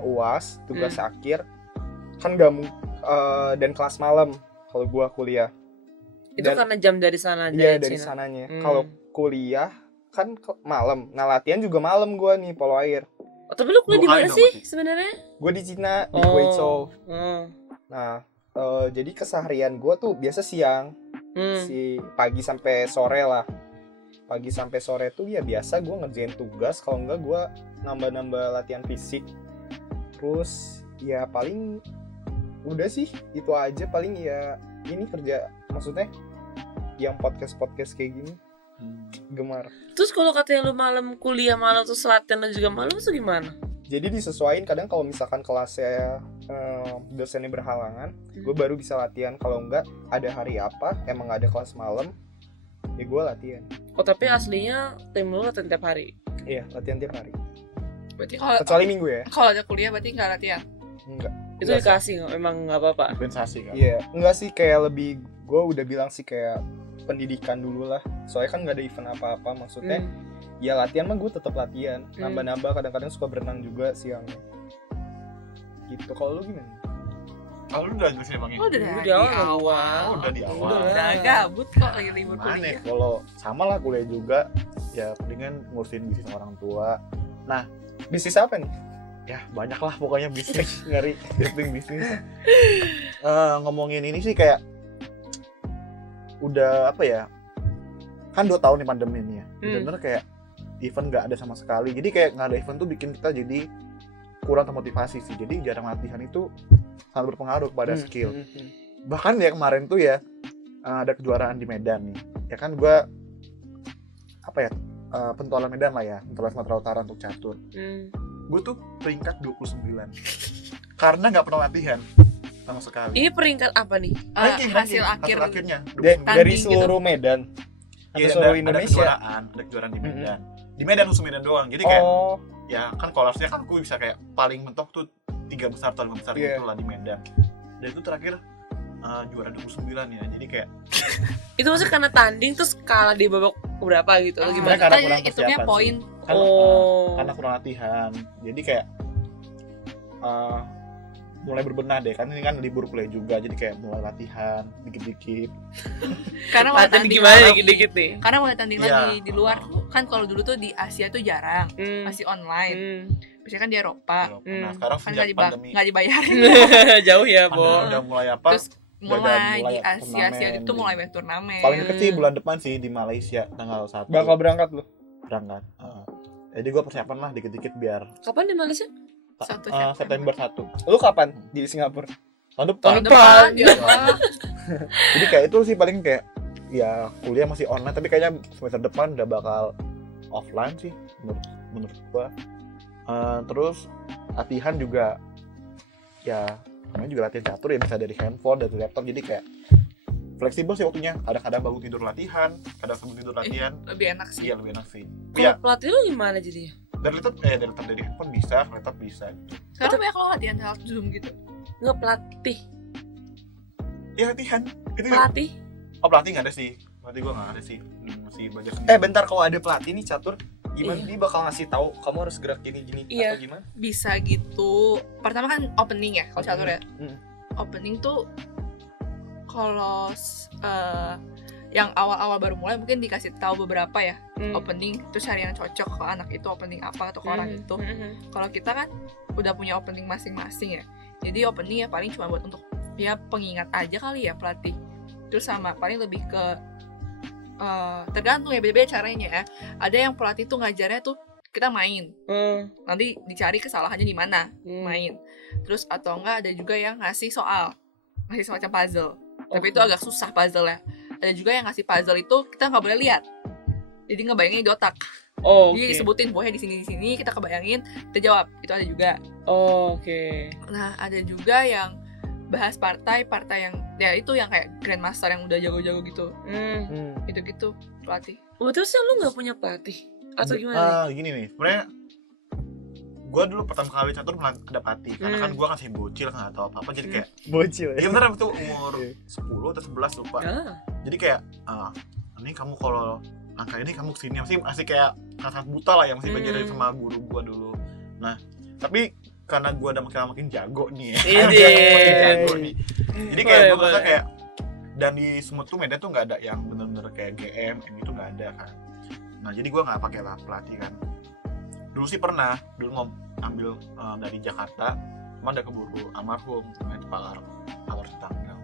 UAS, tugas akhir. Kan dan kelas malam kalau gue kuliah. Itu Dan- karena jam dari sana Iya dari dari Cina. sananya. Hmm. Kalau kuliah kan malam. Nah latihan juga malam gue nih polo air. Oh, tapi lu kuliah di Dua kali mana dong sih berarti. sebenarnya? Gue di Cina di Guizhou. Hmm. Nah jadi keseharian gue tuh biasa siang, Hmm. pagi sampai sore lah. Pagi sampai sore tuh ya biasa gue ngerjain tugas. Kalau enggak gue nambah-nambah latihan fisik. Terus ya paling udah sih itu aja, paling ya ini kerja, maksudnya yang podcast kayak gini Gemar. Terus kalau katanya lu malam kuliah malam terus latihan dan juga malam tuh gimana? Jadi disesuaikan, kadang kalau misalkan kelasnya dosennya berhalangan, gue baru bisa latihan. Kalau enggak ada hari apa emang nggak ada kelas malam, ya gue latihan. Oh, tapi aslinya tim lu latihan tiap hari. Iya, latihan tiap hari. Berarti kalau Kecuali minggu ya. kalau ada kuliah berarti nggak latihan. Enggak. Itu Enggak sih. dikasih nggak? Emang nggak apa-apa. Kompensasi kan. Iya, enggak sih, kayak lebih gue udah bilang sih kayak pendidikan dulu lah. Soalnya kan nggak ada event apa-apa, maksudnya ya latihan mah gue tetap latihan, nambah-nambah, kadang-kadang suka berenang juga siangnya. Gitu. Kalau lu gimana? Kalau lu udah jelasin emangnya? Oh, udah Udah dari di awal. Oh, udah di awal. Udah gabut kok lagi libur Aneh, kuliah. kalau sama lah kuliah juga, ya palingan ngurusin bisnis orang tua. Bisnis apa nih? Ya banyak lah pokoknya bisnis. Ngeri. bisnis. Ngomongin ini sih kayak udah apa ya? Kan 2 tahun nih pandemi ini ya. Bener-bener kayak event nggak ada sama sekali. Jadi kayak nggak ada event tuh bikin kita jadi kurang termotivasi sih. Jadi jarang latihan itu sangat berpengaruh kepada skill. Bahkan ya kemarin tuh ya ada kejuaraan di Medan nih. Ya kan gue apa ya? Pentolan Medan lah ya, pentolan Sumatera Utara untuk catur. Gue tuh peringkat 29 karena nggak pernah latihan sama sekali. Ini peringkat apa nih? Hasil akhir akhirnya Dari Tanding seluruh Medan atau Iya, seluruh ada Indonesia? kejuaraan di Medan. Di Medan khusus Medan doang. Jadi kayak Oh, ya kan kelasnya kan aku bisa kayak paling mentok tuh 3 besar atau 5 besar Iya. gitu lah di Medan. Dan itu terakhir juara 29 ya. Jadi kayak Itu maksudnya karena tanding terus kalah di babak berapa gitu atau Sebenarnya gimana? karena Kan kurang hitungnya persiapan poin. sih. Kan, Oh. karena kurang latihan. Jadi kayak mulai berbenah deh, kan ini kan libur kuliah juga, jadi kayak mulai latihan dikit-dikit. Karena mulai Latihan tanding gimana lagi. dikit-dikit nih? Karena mulai tanding Iya. lagi di luar. Kan kalau dulu tuh di Asia tuh jarang, masih online. Biasanya kan di Eropa. Nah sekarang Kan sejak pandemi nggak dibayarin. Jauh ya, pandemi Bo. udah mulai apa? Terus Udah mulai mulai di Asia turnamen itu di- mulai banyak turnamen. Paling deket sih bulan depan sih di Malaysia tanggal 1 bakal berangkat lu. berangkat. Jadi gue persiapan lah dikit-dikit biar Kapan di Malaysia? 1 September 1 Lu kapan di Singapura? tahun depan. Tahun depan. Ya Allah. Jadi kayak itu sih paling kayak ya kuliah masih online, tapi kayaknya semester depan udah bakal offline sih menurut gua. Terus latihan juga ya namanya juga latihan catur ya, bisa dari handphone, dari laptop, jadi kayak fleksibel sih waktunya. Kadang-kadang bangun tidur latihan, kadang sebelum tidur latihan. Lebih enak sih. Iya lebih enak sih. Kalau Iya, pelatih lu gimana jadinya? dari laptop dari handphone bisa, laptop bisa. Sekarang banyak lo latihan lewat Zoom gitu. Nggak pelatih. Iya latihan. Itu Pelatih? pelatih nggak ada sih. Pelatih gua nggak ada sih. Masih belajar sendiri. Bentar, kalau ada pelatih nih catur, gimana Iya. dia bakal ngasih tahu kamu harus gerak gini Iya. atau gimana? Bisa gitu. Pertama kan opening ya kalau catur ya. Opening tuh kalau yang awal-awal baru mulai mungkin dikasih tahu beberapa ya opening, terus cari yang cocok ke anak itu opening apa atau ke orang itu. Kalau kita kan udah punya opening masing-masing ya, jadi opening ya paling cuma buat untuk ya pengingat aja kali ya pelatih. Terus sama paling lebih ke tergantung ya, beda-beda caranya ya. Ada yang pelatih tuh ngajarnya tuh kita main, nanti dicari kesalahannya di mana, main. Terus atau enggak ada juga yang ngasih soal, ngasih semacam puzzle, tapi itu agak susah puzzle ya. Ada juga yang ngasih puzzle itu kita nggak boleh lihat, jadi ngebayangin di otak. Jadi disebutin buahnya di sini kita kebayangin, kita jawab. Itu ada juga. Nah ada juga yang bahas partai yang ya itu yang kayak grandmaster yang udah jago-jago gitu. Gitu pelatih. Terus lu nggak punya pelatih atau gimana? Gini nih, sebenarnya gue dulu pertama kali catur ada pelatih, karena kan gue masih bocil nggak tahu apa-apa, jadi kayak Bocil ya bener itu umur 10 atau 11 lupa. Jadi kayak ini kamu kalau angka ini kamu kesini, masih kayak sangat buta lah ya, masih belajar sama guru gue dulu. Nah tapi karena gue udah makin jago nih ya, makin jago nih, jadi kayak gue merasa kayak, dan di Smooth tuh Medan tuh nggak ada yang bener-bener kayak GM itu nggak ada kan. Nah jadi gue nggak pakai lah pelatih kan. Dulu sih pernah, dulu ngambil dari Jakarta, cuma udah keburu almarhum, namanya Pak Alor Tanggal,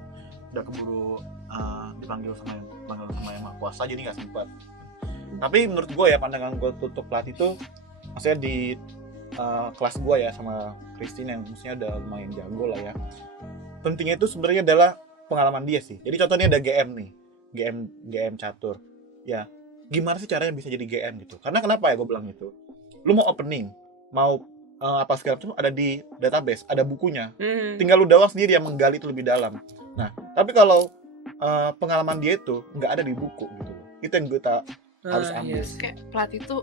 udah keburu dipanggil sama yang Maha Kuasa, jadi nggak sempat. Tapi menurut gue ya, pandangan gue untuk pelatih itu, maksudnya di kelas gue ya sama Christine yang maksudnya udah lumayan jago lah ya, pentingnya itu sebenarnya adalah pengalaman dia sih. Jadi contohnya ada GM nih, GM catur ya, gimana sih caranya bisa jadi GM gitu. Karena kenapa ya gue bilang itu, lu mau opening, mau apa segala macam ada di database, ada bukunya, tinggal lu doang sendiri yang menggali itu lebih dalam. Nah tapi kalau pengalaman dia itu nggak ada di buku gitu, itu yang gue harus ambil. Kayak pelatih tuh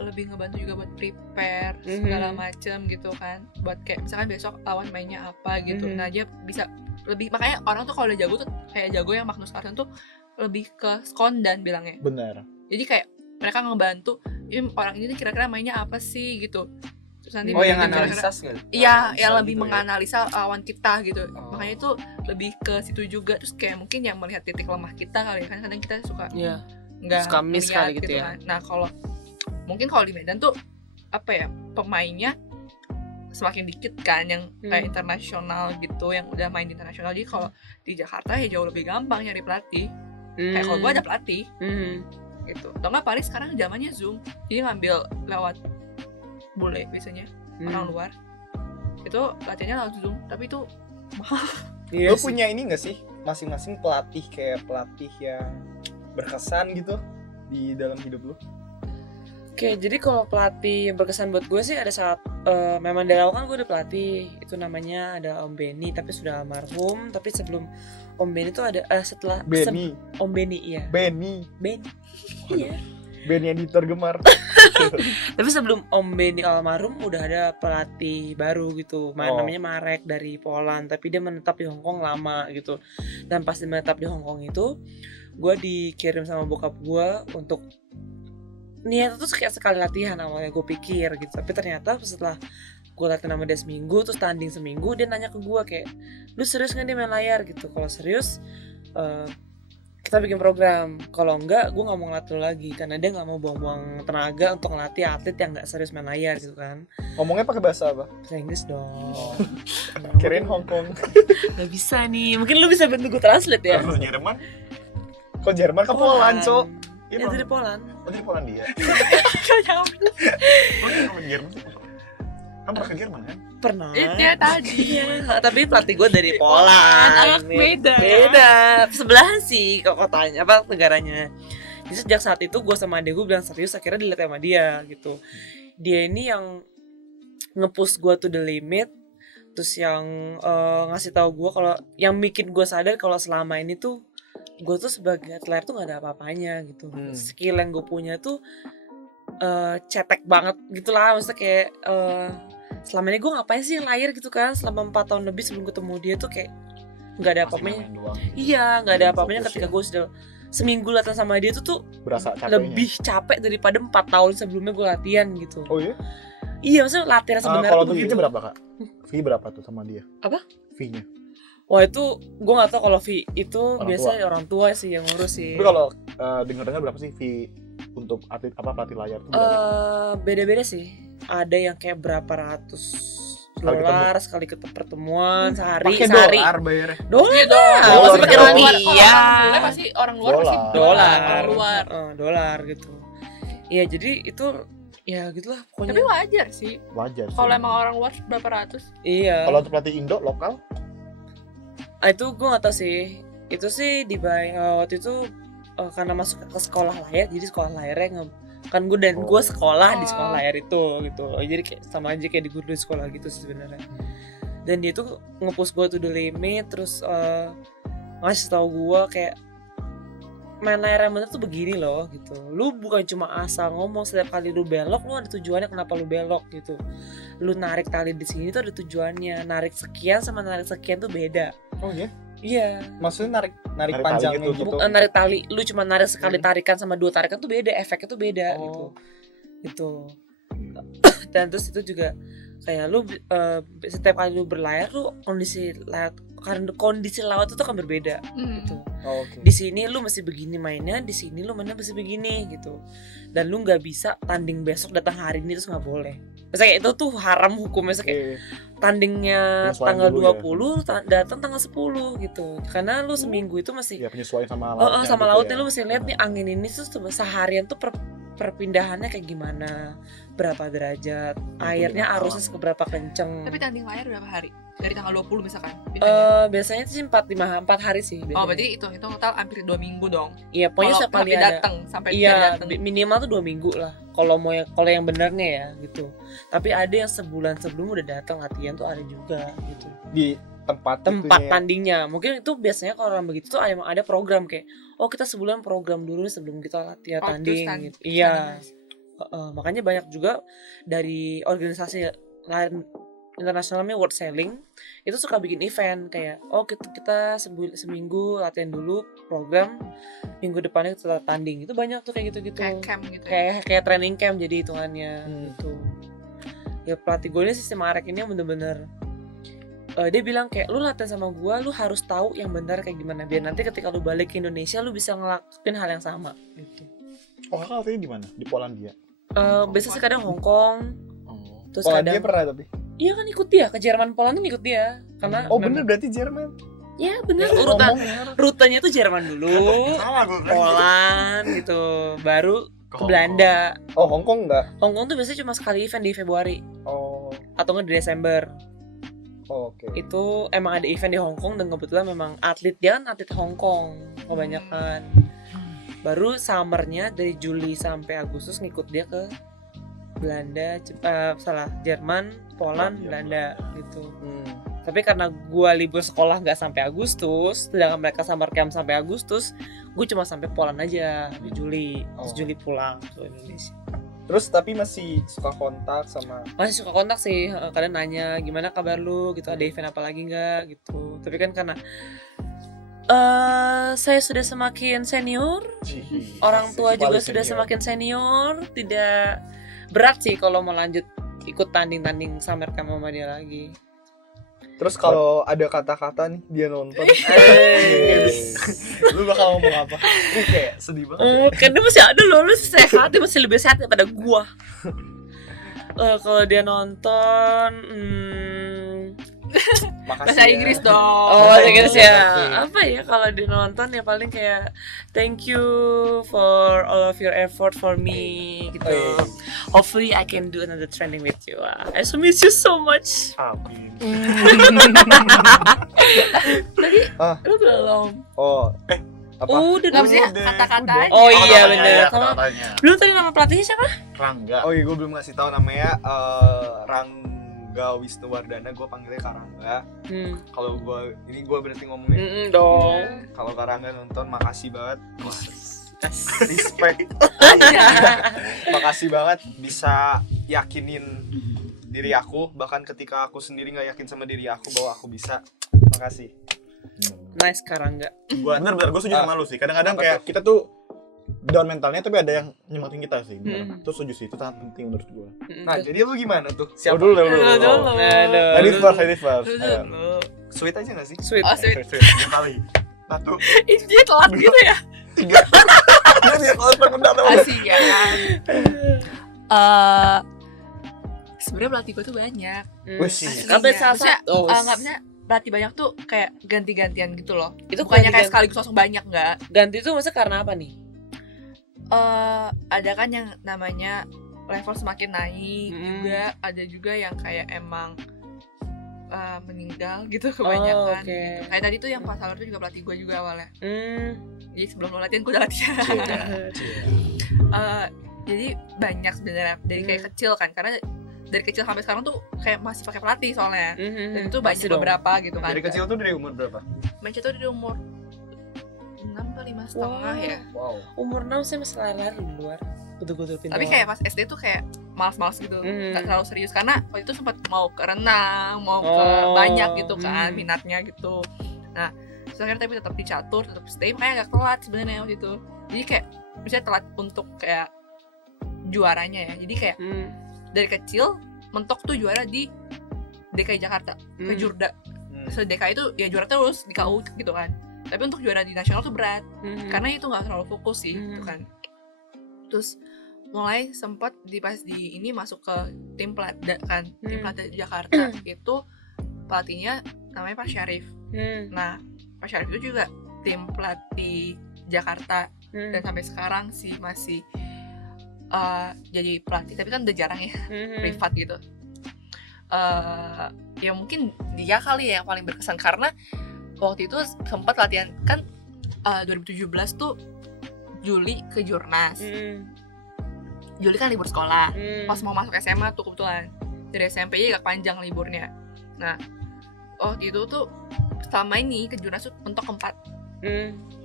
lebih ngebantu juga buat prepare segala macem gitu kan, buat kayak misalkan besok lawan mainnya apa gitu. Nah dia bisa lebih, makanya orang tuh kalau udah jago tuh kayak jago yang Magnus Carlsen tuh lebih ke skondan bilangnya. Benar. Jadi kayak mereka ngebantu orang ini kira-kira mainnya apa sih gitu. Terus nanti yang analisis nggak? Iya, yang lebih menganalisa lawan kita gitu. Makanya itu lebih ke situ juga. Terus kayak mungkin yang melihat titik lemah kita kali, kan kadang kita suka nggak suka miss kali gitu ya. Kan. Nah kalau mungkin kalau di Medan tuh apa ya, pemainnya semakin dikit kan yang kayak internasional gitu, yang udah main di internasional. Jadi kalau di Jakarta ya jauh lebih gampang nyari pelatih. Kayak kalau gue ada pelatih gitu. Atau nggak paling sekarang zamannya Zoom, jadi ngambil lewat bule biasanya orang luar itu latihannya lewat Zoom, tapi itu mahal. Lo punya ini nggak sih masing-masing pelatih, kayak pelatih yang berkesan gitu di dalam hidup lo? Oke, jadi kalau pelatih yang berkesan buat gue sih ada saat memang dari awal kan gue udah pelatih, itu namanya ada Om Benny, tapi sudah almarhum. Tapi sebelum Om Benny itu ada setelah Om Benny, iya. Benny. Iya. Benny editor gemar. Tapi sebelum Om Benny almarhum udah ada pelatih baru gitu, namanya Marek dari Poland, tapi dia menetap di Hong Kong lama gitu. Dan pas dia menetap di Hong Kong itu, gue dikirim sama bokap gue untuk niat itu kayak sekali latihan awalnya gue pikir gitu. Tapi ternyata setelah gue latihan sama dia seminggu, terus tanding seminggu, dia nanya ke gue kayak, lu serius gak dia main layar gitu? Kalau serius kita bikin program, kalau enggak gue gak mau ngelatih lagi, karena dia gak mau buang-buang tenaga untuk ngelatih atlet yang gak serius main layar gitu kan. Ngomongnya pakai bahasa apa? Bahasa Inggris dong. Kirain Hong Kong. Gak bisa nih, mungkin lu bisa bantu gue translate ya. Kalau Jerman? Kok Jerman ke Poland, Cok? Ya dari Poland. Oh dari Polandia. Gak nyambung. Oh iya, Jerman sih. Kan pernah ke Jerman kan? pernah. Itu ya tadi. Iya, tapi pelatih gue dari Poland. Agak beda. Beda. Sebelahan sih kok kotanya apa negaranya. Jadi sejak saat itu gue sama adek gue bilang serius, akhirnya dilihat sama dia gitu. Dia ini yang nge-push gue to the limit, terus yang ngasih tahu gue kalau yang bikin gue sadar kalau selama ini tuh gue tuh sebagai atlet tuh gak ada apa-apanya gitu. Skill yang gue punya tuh cetek banget gitu lah, maksudnya kayak selama ini gue ngapain sih layar gitu kan selama 4 tahun lebih sebelum ketemu dia tuh kayak nggak ada apa-apanya. Iya, nggak ada apa-apanya ketika gue sudah seminggu latihan sama dia tuh berasa capeknya. lebih capek daripada 4 tahun sebelumnya gue latihan gitu. Oh iya? Iya, maksudnya latihan sebenarnya Kalau tuh tuh begitu. fee-nya berapa kak? Fee berapa tuh sama dia? Apa? Fee-nya. Wah itu gue nggak tahu kalau fee itu Orang biasanya orang tua sih yang ngurus sih. Tapi kalau dengar-dengar berapa sih fee untuk atlet apa pelatih layar tuh berapa? Beda-beda sih. Ada yang kayak berapa ratus Sekali dolar sekali pertemuan sehari. Pakai Sehari. dolar bayarnya. Dolar. Dolar. Masih pakai Dolar. rupiah. Orang luar pasti Dolar. orang luar. Dolar gitu. Iya, jadi itu ya gitulah pokoknya. Tapi wajar sih. Wajar sih. Kalau emang orang luar berapa ratus? Iya. Kalau untuk pelatih Indo lokal? Itu gue nggak tahu sih. Itu sih waktu itu karena masuk ke sekolah layar, jadi sekolah layarnya kan gue gue sekolah di sekolah layar itu gitu loh. Jadi kayak sama aja kayak di guru di sekolah gitu sih sebenarnya. Dan dia tuh nge-push gue to the limit, terus ngasih tau gue kayak main layar yang bener tuh begini loh gitu. Lu bukan cuma asal ngomong, setiap kali lu belok lu ada tujuannya kenapa lu belok gitu. Lu narik tali di sini tuh ada tujuannya. Narik sekian sama narik sekian tuh beda. Oh iya? Iya. Maksudnya narik Narik panjangnya tali gitu. Bukan narik tali, lu cuma narik sekali tarikan sama 2 tarikan tuh beda, efeknya tuh beda gitu. Gitu. Dan terus itu juga kayak lu setiap kali lu berlayar lu kondisi laut itu kan berbeda gitu. Oh, okay. Di sini lu mesti begini mainnya, di sini lu mainnya mesti begini gitu. Dan lu nggak bisa tanding besok datang hari ini terus nggak boleh. Misalnya kayak itu tuh haram hukumnya, kayak tandingnya tanggal 20 datang tanggal 10 gitu. Karena lu seminggu itu masih penyesuaian sama lautnya. Sama lautnya lu mesti lihat nih angin ini tuh seharian tuh perpindahannya kayak gimana, berapa derajat, airnya arusnya seberapa kenceng. Tapi tanding layar berapa hari? Dari tanggal 20 misalkan? Biasanya sih 4 hari sih biasanya. Oh berarti itu total hampir 2 minggu dong. Iya, pokoknya setiap kali ada datang sampai iya, datang. minimal tuh 2 minggu lah. Kalau yang benernya ya gitu. Tapi ada yang sebulan sebelum udah datang latihan tuh ada juga gitu. Di tempat tandingnya. Mungkin itu biasanya kalau orang begitu tuh ada program kayak kita sebulan program dulu sebelum kita latihan tanding gitu. Iya. Makanya banyak juga dari organisasi lain internasionalnya World Sailing itu suka bikin event kayak kita seminggu latihan dulu program, minggu depannya kita tanding. Itu banyak tuh kayak gitu-gitu. Kayak camp gitu. Kayak training camp jadi hitungannya gitu. Ya pelatih gue ini sistem Arek ini yang bener-bener dia bilang kayak lu latihan sama gue, lu harus tahu yang benar kayak gimana biar nanti ketika lu balik ke Indonesia lu bisa ngelakuin hal yang sama gitu. Oh kakak latihan di mana? Di Polandia? Biasanya sih kadang Hong Kong. Terus Polandia kadang pernah tapi? Iya kan ikut dia ke Jerman, Poland tuh ikut dia karena bener berarti Jerman. Ya bener, rutenya tuh Jerman dulu, Poland gitu, baru ke Belanda. Oh Hong Kong enggak? Hong Kong tuh biasanya cuma sekali event di Februari. Atau nggak di Desember. Oke. Itu emang ada event di Hong Kong dan kebetulan memang atlet dia kan atlet Hong Kong kebanyakan. Baru summernya dari Juli sampai Agustus ngikut dia ke Belanda, Jerman, Poland, Belanda gitu. Tapi karena gue libur sekolah nggak sampai Agustus, sedangkan mereka summer camp sampai Agustus, gue cuma sampai Poland aja di Juli, terus Juli pulang ke Indonesia. Terus tapi masih suka kontak sama? Masih suka kontak sih, kadang nanya gimana kabar lu gitu, ada event apa lagi nggak gitu. Tapi kan karena saya sudah semakin senior, orang tua juga sudah semakin senior, tidak berat sih kalau mau lanjut ikut tanding-tanding summer camp sama dia lagi. Terus kalau ada kata-kata nih dia nonton, lu bakal ngomong apa? Kayak sedih banget. Kan dia masih ada loh, lu sehat, dia masih lebih sehat daripada gua. Kalau dia nonton, bahasa Inggris dong. Bahasa Inggris ya. Apa ya kalau dia nonton ya paling kayak thank you for all of your effort for me gitu. hopefully I can do another training with you. I so miss you so much. Amin. Tadi Ah. lu belum. Oh, apa? Udah Nggak dong. maksudnya Udah. kata-kata Udah. aja. Oh iya Kata-katanya bener. ya, Sama kata-katanya. belum tadi nama pelatihnya siapa? Rangga. Oh iya, gue belum ngasih tahu namanya Rangga Wisnuwardana, gue panggilnya Karangga. Kalau gue berarti ngomongnya. Dong. Kalau Karangga nonton, makasih banget. Yes. Respect. Makasih banget bisa yakinin diri aku, bahkan ketika aku sendiri nggak yakin sama diri aku bahwa aku bisa. Makasih. Nice Karangga. Bener, gue setuju sama lu sih. Kadang-kadang Apa kayak kita tuh down mentalnya tapi ada yang nyemangatin kita sih. Itu setuju sih, itu sangat penting menurut gue. Nah, jadi lu gimana tuh? Oh, dulu. Aduh. Ladies first. Ayo. Dulu. Sweet aja gak sih? Sweet. Oh, sweet. Dua kali. Satu. Ih, dia telat gitu ya. Tiga. Dia kalau udah Asik ya kan. Sebenarnya pelatih gue tuh banyak. Wih, Aslinya. Sampai salah Maksudnya, satu. nggak bisa pelatih banyak tuh kayak ganti-gantian gitu loh. Itu Bukannya kayak ganti-ganti. sekaligus langsung banyak, nggak. Ganti itu maksudnya karena apa nih? Ada kan yang namanya level semakin naik juga, ada juga yang kayak emang meninggal gitu kebanyakan. oke. Gitu. Kayak tadi tuh yang Pak Salur tuh juga pelatih gue juga awalnya. Jadi sebelum lo latihan gue udah latihan. Jadi banyak sebenarnya dari kayak kecil kan, karena dari kecil sampai sekarang tuh kayak masih pakai pelatih soalnya. Dan itu banyak Masih dong. beberapa gitu kan. Dari kecil tuh dari umur berapa? Manchester tuh di umur 6 atau 5,5 ya. Wow. Umur 6 saya masih lari-lari di luar. Betul-betul pintar. Tapi kayak pas SD tuh kayak malas-malas gitu, Mhm. nggak terlalu serius karena waktu itu sempat mau ke renang, mau ke Oh, banyak gitu kan mhm. minatnya gitu. Nah, terus akhirnya tapi tetap di catur, tetap stay, makanya agak telat sebenarnya waktu itu. Jadi kayak misalnya telat untuk kayak juaranya ya. Jadi kayak dari kecil mentok tuh juara di DKI Jakarta, ke Jurda. Se-DKI itu ya juara terus di KU gitu kan. Tapi untuk juara di nasional tuh berat. Karena itu nggak terlalu fokus sih gitu kan. Terus mulai sempat pas di ini masuk ke tim Plada kan, tim Plada Jakarta itu pelatihnya namanya Pak Syarif. Nah, Pak Syarif itu juga tim pelatih Jakarta dan sampai sekarang sih masih jadi pelatih, tapi kan udah jarang ya privat gitu. Ya mungkin dia kali ya yang paling berkesan karena waktu itu sempat latihan kan 2017 tuh Juli ke Jurnas. Juli kan libur sekolah. Pas mau masuk SMA tuh kebetulan dari SMP nya agak panjang liburnya. Nah, itu tuh selama ini ke Jurnas tuh mentok keempat.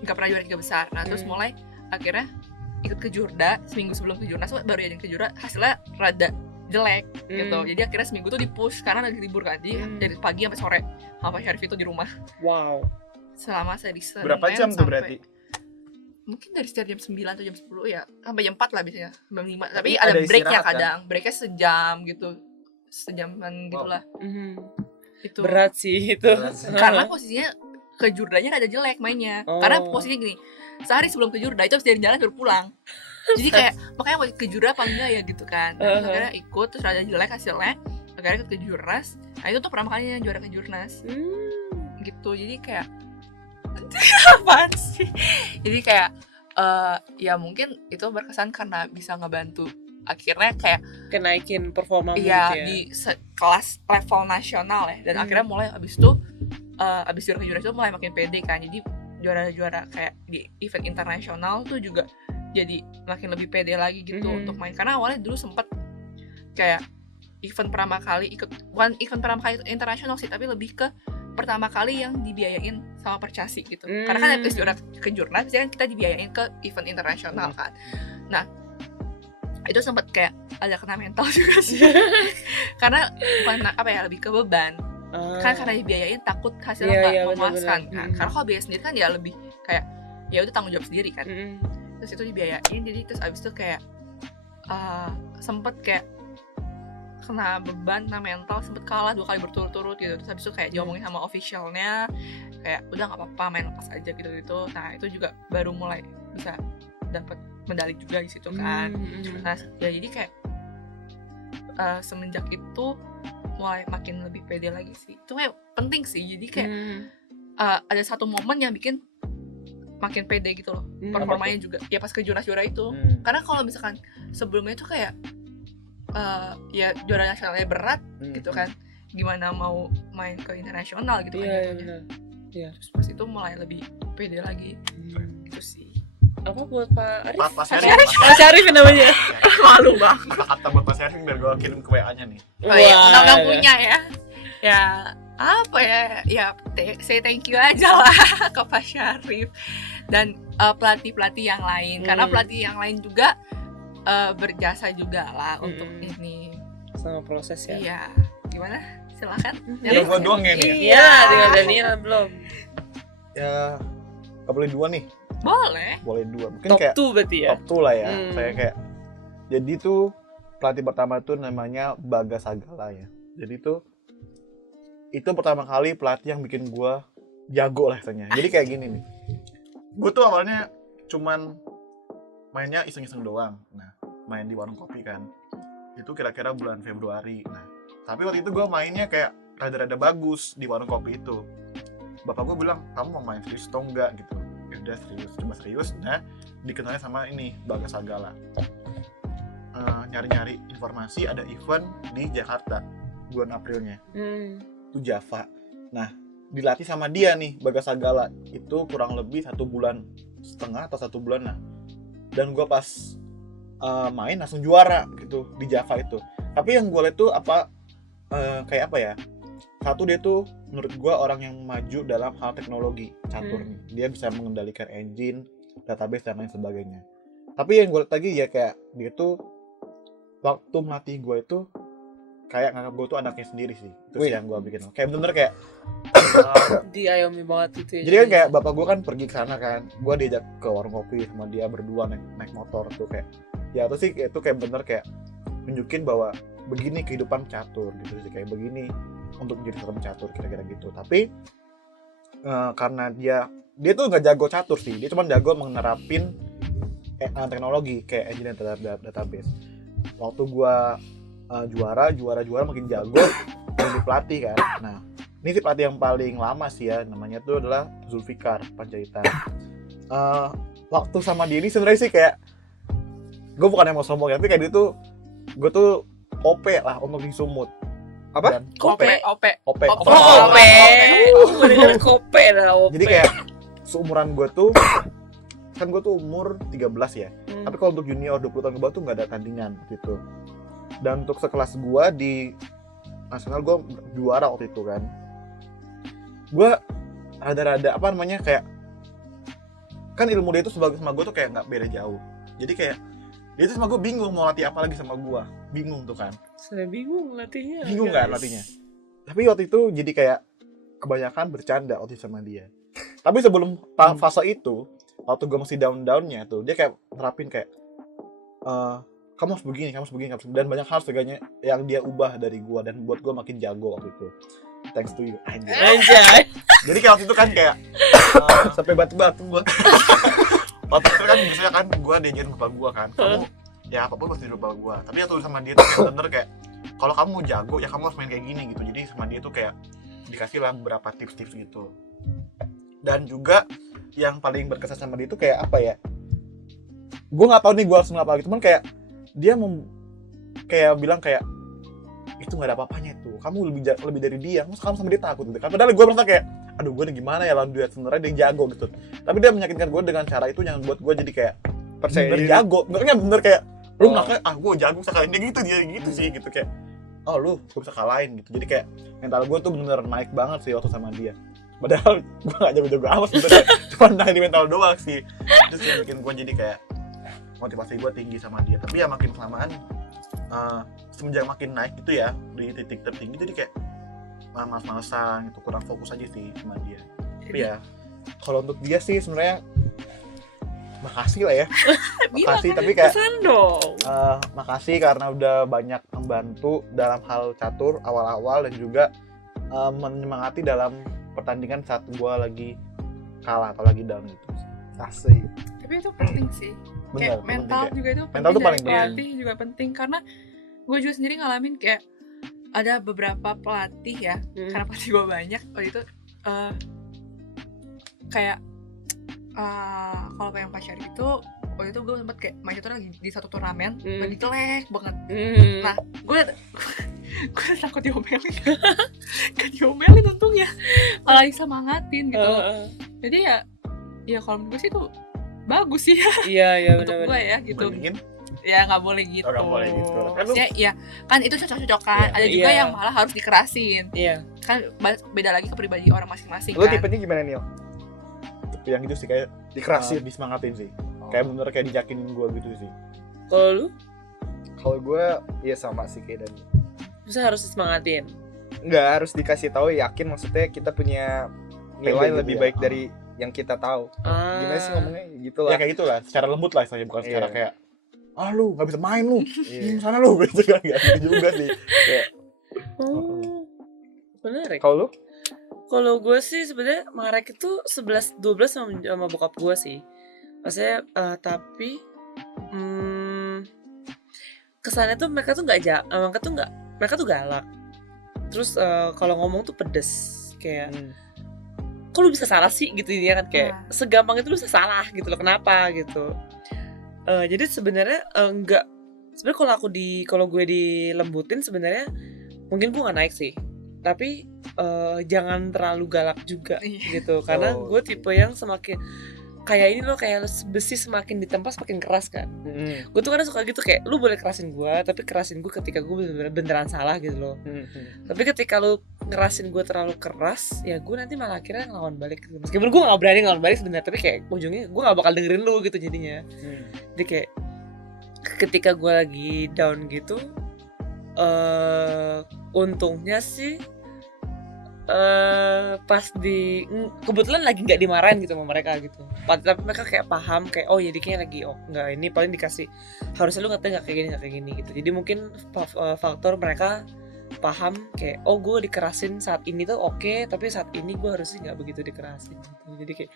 Nggak pernah juara 3 besar. Nah, terus mulai akhirnya ikut ke Jurda. Seminggu sebelum ke Jurnas baru aja ke Jurda, hasilnya rada jelek gitu. Jadi akhirnya seminggu tuh di-push karena lagi libur kan. Jadi dari pagi sampai sore sama Pak Syarif itu di rumah. Wow. Selama saya di Senin Berapa jam tuh sampai- berarti? Mungkin dari sekitar jam 9 atau jam 10 ya, sampai jam 4 lah biasanya, jam 5. Tapi ada ada breaknya istirahat, kan? kadang, breaknya sejam gitu, sejaman gitulah. Itu Berat sih itu. karena posisinya ke Jurdanya rada jelek mainnya. Karena posisinya gini, sehari sebelum ke Jurda itu harus dari jalan baru pulang. Jadi kayak makanya mau ke Jurda apa enggak ya gitu kan. Nah, terus akhirnya ikut, terus rada jelek hasilnya. Akhirnya ikut ke Jurnas. Nah itu tuh pertama kalinya juara ke Jurnas gitu. Jadi kayak apaan sih? Jadi kayak ya mungkin itu berkesan karena bisa ngebantu akhirnya kayak Kenaikin performa iya gitu ya. di kelas level nasional ya. Dan akhirnya mulai abis itu abis juara ke Jurnas itu mulai makin pede kan. Jadi juara-juara kayak di event internasional tuh juga jadi makin lebih pede lagi gitu untuk main. Karena awalnya dulu sempet kayak event pertama kali ikut, bukan event pertama kali internasional sih, tapi lebih ke pertama kali yang dibiayain sama Percasi gitu. Karena kan habis juara ke Jurnas biasanya kan kita dibiayain ke event internasional kan. Nah, itu sempat kayak ada kena mental juga sih. Karena bukan apa ya, lebih ke beban. Kan karena dibiayain takut hasilnya nggak memuaskan kan. Karena kalau biaya sendiri kan ya lebih kayak ya udah tanggung jawab sendiri kan. Terus itu dibiayain, jadi terus abis itu kayak sempet kayak kena beban, kena mental, sempet kalah 2 kali berturut-turut gitu. Terus habis itu kayak diomongin sama officialnya kayak udah nggak apa-apa, main lepas aja gitu-gitu. Nah itu juga baru mulai bisa dapat medali juga di situ kan. Nah ya jadi kayak semenjak itu mulai makin lebih pede lagi sih. Itu kayak penting sih. Jadi kayak ada satu momen yang bikin makin pede gitu loh performanya juga. Ya pas ke juara itu. Karena kalau misalkan sebelumnya itu kayak ya juara nasionalnya berat gitu kan, gimana mau main ke internasional gitu kan jatuhnya. Iya. Terus pas itu mulai lebih pede lagi gitu sih. Apa buat Pak Arif? Pak Pak Syarif namanya. Malu banget. kata buat Pak Syarif biar gue kirim ke WA-nya nih. Oh ya, mudah-mudahan punya ya. Ya apa ya say thank you aja lah ke Pak Syarif dan pelatih-pelatih yang lain, karena pelatih yang lain juga berjasa juga lah untuk ini sama proses ya. Iya, gimana? Silakan. Udah gue doang ya nih. Iya, dengan Daniel belum. Ya, gak boleh 2 nih. Boleh 2. Mungkin Top kayak 2 berarti ya. top 2 lah ya. Saya kayak jadi tuh pelatih pertama tuh namanya Bagas Sagala ya. Jadi tuh itu pertama kali pelatih yang bikin gue jago lah istilahnya. Jadi kayak gini nih. Gue tuh awalnya cuman mainnya iseng-iseng doang. Nah, main di warung kopi kan. Itu kira-kira bulan Februari. Nah, tapi waktu itu gue mainnya kayak rada-rada bagus di warung kopi itu. Bapak gue bilang, kamu mau main serius atau enggak gitu. Ya udah serius, coba serius. Nah, dikenalnya sama ini Bagas Sagala. Nyari-nyari informasi ada event di Jakarta bulan Aprilnya. Itu Java. Nah, dilatih sama dia nih Bagas Sagala. Itu kurang lebih 1,5 bulan atau 1 bulan lah. Dan gue pas main langsung juara gitu di Java itu. Tapi yang gue lihat tuh kayak apa ya? Satu, dia tuh menurut gue orang yang maju dalam hal teknologi catur nih. Dia bisa mengendalikan engine, database dan lain sebagainya. Tapi yang gue lihat lagi ya kayak dia tuh waktu melatih gue itu kayak nganggap gue tuh anaknya sendiri sih. Itu sih yang gue bikin. Kayak bener-bener kayak diayomi banget itu ya. jadi kan kayak bapak gue kan pergi ke sana kan. Gue diajak ke warung kopi sama dia berdua naik motor tuh kayak. Ya itu sih itu kayak bener kayak nunjukin bahwa begini kehidupan catur gitu sih, kayak begini untuk menjadi seorang catur kira-kira gitu. Tapi karena dia tuh nggak jago catur sih, dia cuma jago menerapin teknologi kayak engine dan database. Waktu gua juara makin jago jadi pelatih kan. Nah, ini sih pelatih yang paling lama sih ya, namanya tuh adalah Zulfikar Panjaitan. Waktu sama dia ini sebenarnya sih kayak gue bukan yang mau sombong ya, tapi kayak dia tuh gue tuh OP lah untuk di Sumut. Apa? OP. OP. Bener kope lah OP. Jadi kayak seumuran gue tuh kan gue tuh umur 13 ya. Tapi kalau untuk junior 20 tahun ke bawah tuh nggak ada tandingan gitu. Dan untuk sekelas gue di nasional gue juara waktu itu kan. Gue rada-rada apa namanya kayak kan ilmu dia itu sebagai sama gue tuh kayak nggak beda jauh. Jadi kayak dia tuh sama gue bingung mau latih apa lagi sama gue. Bingung tuh kan. Saya bingung latihnya. Bingung kan latihnya. Tapi waktu itu jadi kayak kebanyakan bercanda waktu sama dia. Tapi sebelum fase itu, waktu gue masih down-downnya tuh, dia kayak nerapin kayak kamu harus begini, dan banyak hal sebagainya yang dia ubah dari gue dan buat gue makin jago waktu itu. Thanks to you. Anjay. Jadi kayak waktu itu kan kayak Sampai batu-batu gua. waktu itu kan misalnya kan gue diajarin bapak gue kan, kamu ya apapun pasti bapak gue. Tapi waktu sama dia tuh kayak bener kayak kalau kamu jago ya kamu harus main kayak gini gitu. Jadi sama dia tuh kayak dikasih lah beberapa tips-tips gitu. Dan juga yang paling berkesan sama dia tuh kayak apa ya? Gue nggak tahu nih gue harus ngapa gitu, cuman kayak dia kayak bilang kayak itu nggak ada apa-apanya tuh, kamu lebih dari dia, kamu sama dia takut gitu kan. Padahal gue merasa kayak aduh gue nih gimana ya lawan dia, sebenarnya dia jago gitu. Tapi dia meyakinkan gue dengan cara itu yang buat gue jadi kayak Percaya bener diri. jago, bener kayak lu makanya gue jago bisa kalahin dia gitu sih gitu kayak oh lu gue bisa kalahin gitu. Jadi kayak mental gue tuh bener naik banget sih waktu sama dia. Padahal gue gak jago-jago amat sebenernya, cuma naik di mental doang sih. Terus yang bikin gue jadi kayak motivasi gue tinggi sama dia. Tapi ya makin kelamaan semenjak makin naik itu ya di titik tertinggi, jadi kayak males-malesan gitu, kurang fokus aja sih sama dia. Tapi ya kalau untuk dia sih sebenarnya makasih lah ya. Makasih, tapi kayak Pesan dong. makasih karena udah banyak membantu dalam hal catur awal-awal dan juga menyemangati dalam pertandingan saat gue lagi kalah atau lagi down gitu. Asik. Tapi itu penting sih. Bener, Kayak mental penting, juga itu penting. mental tuh paling dari pelatih juga penting, karena gue juga sendiri ngalamin kayak ada beberapa pelatih ya, karena pelatih gue banyak waktu itu kayak kalau yang Pak Syarif itu waktu itu gue sempet kayak main catur lagi di satu turnamen, lagi jelek banget. Nah, gue takut diomelin. Gak diomelin untungnya, malah disemangatin gitu. Jadi ya kalau menurut gue sih itu bagus sih ya. Iya untuk gue ya gitu. Bandingin Ya nggak boleh gitu. nggak boleh gitu. Kan lu Maksudnya ya kan itu cocok-cocokan. Iya. Ada juga Iya. yang malah harus dikerasin. Iya. Kan beda lagi ke pribadi orang masing-masing Lu kan. tipenya gimana Nil? tapi yang itu sih kayak Dikerasin. disemangatin sih. Oh. Kayak bener kayak dijakinin gue gitu sih. Kalau lu Kalau gue ya sama sih kayak Dani. bisa harus disemangatin. Nggak harus dikasih tahu, yakin maksudnya kita punya nilai Gitu lebih ya. baik dari yang kita tahu. Gimana sih ngomongnya gitu Ya lah. kayak gitulah, secara lembut lah istilahnya, bukan secara Iya. kayak lu nggak bisa main lu, Iya. di sana lu gitu kan, nggak gitu juga sih. Kayak, Oh, menarik. Kalau lu? Kalau gue sih sebenarnya marek itu 11-12 sama bokap gue sih. Maksudnya tapi kesannya tuh mereka tuh mereka tuh galak. Terus kalau ngomong tuh pedes kayak kok lu bisa salah sih gitu ya kan, kayak segampang itu lu bisa salah gitu loh, kenapa gitu. Jadi sebenarnya enggak, sebenarnya kalau gue dilembutin sebenarnya mungkin gue nggak naik sih, tapi jangan terlalu galak juga Iya. gitu, karena Oh. gue tipe yang semakin kayak ini loh, kayak besi semakin ditempa semakin keras kan. Gue tuh kadang suka gitu, kayak lu boleh kerasin gue, tapi kerasin gue ketika gue beneran salah gitu loh. Tapi ketika lu ngerasin gue terlalu keras, ya gue nanti malah akhirnya ngelawan balik gitu. Meskipun gue gak berani ngelawan balik sebenarnya, tapi kayak ujungnya gue gak bakal dengerin lu gitu jadinya. Jadi kayak ketika gue lagi down gitu, untungnya sih pas kebetulan lagi nggak dimarahin gitu sama mereka gitu, tapi mereka kayak paham kayak oh jadi kayaknya lagi nggak, ini paling dikasih harusnya lu nggak kayak gini gitu. Jadi mungkin faktor mereka paham kayak oh gue dikerasin saat ini tuh oke, tapi saat ini gue harusnya nggak begitu dikerasin gitu. Jadi kayak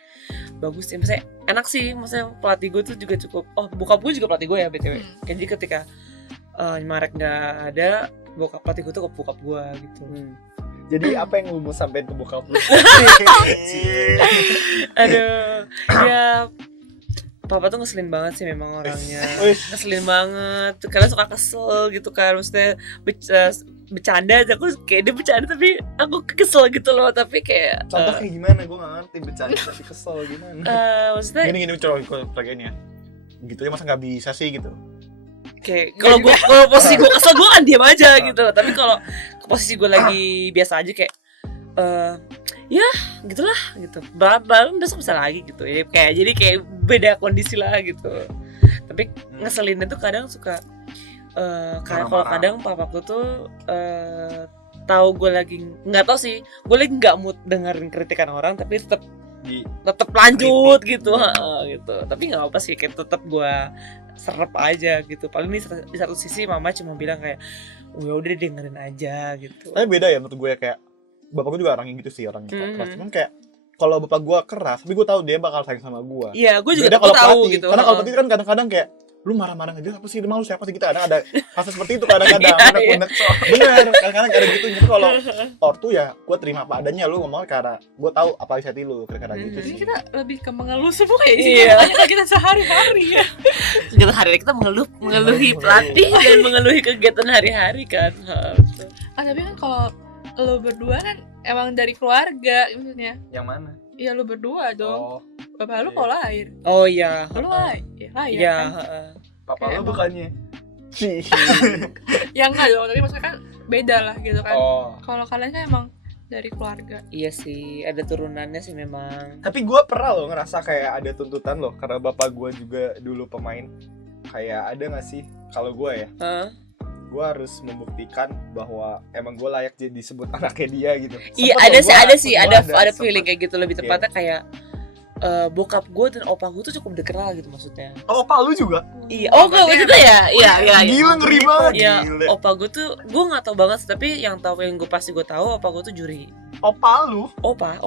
bagus sih, maksudnya enak sih, maksudnya pelatih gue tuh juga cukup, bokap gue juga pelatih gue ya btw. Jadi ketika Marek nggak ada, pelatih gue tuh bokap gue gitu. Jadi apa yang lu mau sampein ke bokap lu? Aduh, ya papa tuh ngeselin banget sih memang orangnya. Ngeselin banget. Kadang suka kesel gitu kan. Maksudnya bercanda aja, aku kayak dia bercanda tapi aku kesel gitu loh. Tapi kayak Contoh kayak gimana? Gue gak ngerti, bercanda tapi kesel gimana. maksudnya Gini coba lagi ini ya. Gitu ya masa nggak bisa sih gitu. kayak kalau posisi gue kesel gue kan diam aja gitu loh. Tapi kalau posisi gue lagi biasa aja kayak ya gitulah gitu, baru besok bisa lagi gitu ya, kayak jadi kayak beda kondisi lah gitu. Tapi ngeselinnya tuh kadang suka kalau kadang papaku tuh tahu gue lagi nggak tahu sih, gue lagi nggak mood dengerin kritikan orang, tapi tetap lanjut gitu, gitu. Tapi nggak apa sih, kayak tetap gue serap aja gitu. Paling di satu sisi mama cuma bilang kayak ya udah dengerin aja gitu. Tapi beda ya menurut gue, kayak bapak gue juga orang yang gitu sih, orang yang keras. Cuman kayak kalau bapak gue keras, tapi gue tahu dia bakal sayang sama gue. Iya, gue juga Beda kalau tahu pelatih. gitu. Karena kalau pelatih kan kadang-kadang kayak lu marah-marah aja apa sih, lu siapa sih, kita ada fase seperti itu kadang-kadang. Iya. Bener, kadang-kadang ada gitu. Tapi kalau ortu ya gue terima apa adanya, lu ngomong karena gue tahu apa isi hati lu, kira-kira gitu Ini sih. kita lebih ke mengeluh semua ya. Iya. Makanya kita sehari-hari ya. Kegiatan hari kita mengeluhi pelatih dan mengeluhi kegiatan hari-hari kan. Tapi kan kalau lo berdua kan emang dari keluarga maksudnya. Yang mana? Iya lo berdua dong. Oh, Bapak lu iya. kalau lahir. Oh iya. Lu lahir Iya. kan. papa Kayak lu emang- bukannya? Ya enggak dong, tapi maksudnya kan beda lah gitu kan. Oh. Kalau kalian kan emang dari keluarga. Iya sih, ada turunannya sih memang. Tapi gue pernah loh ngerasa kayak ada tuntutan loh, karena bapak gue juga dulu pemain. Kayak ada nggak sih? Kalau gue ya, gue harus membuktikan bahwa emang gue layak jadi disebut anaknya dia gitu. Iya, ada feeling kayak gitu, lebih tepatnya kayak bokap gue dan opa gue tuh cukup dikenal gitu maksudnya. Oh, opa lu juga? Iya, opa gue juga ya. Iya. Gila, ngeri banget. Iya, Gila. opa gue tuh gue nggak tahu banget sih, tapi yang gue pasti tahu opa gue tuh juri. Opa lu? Opa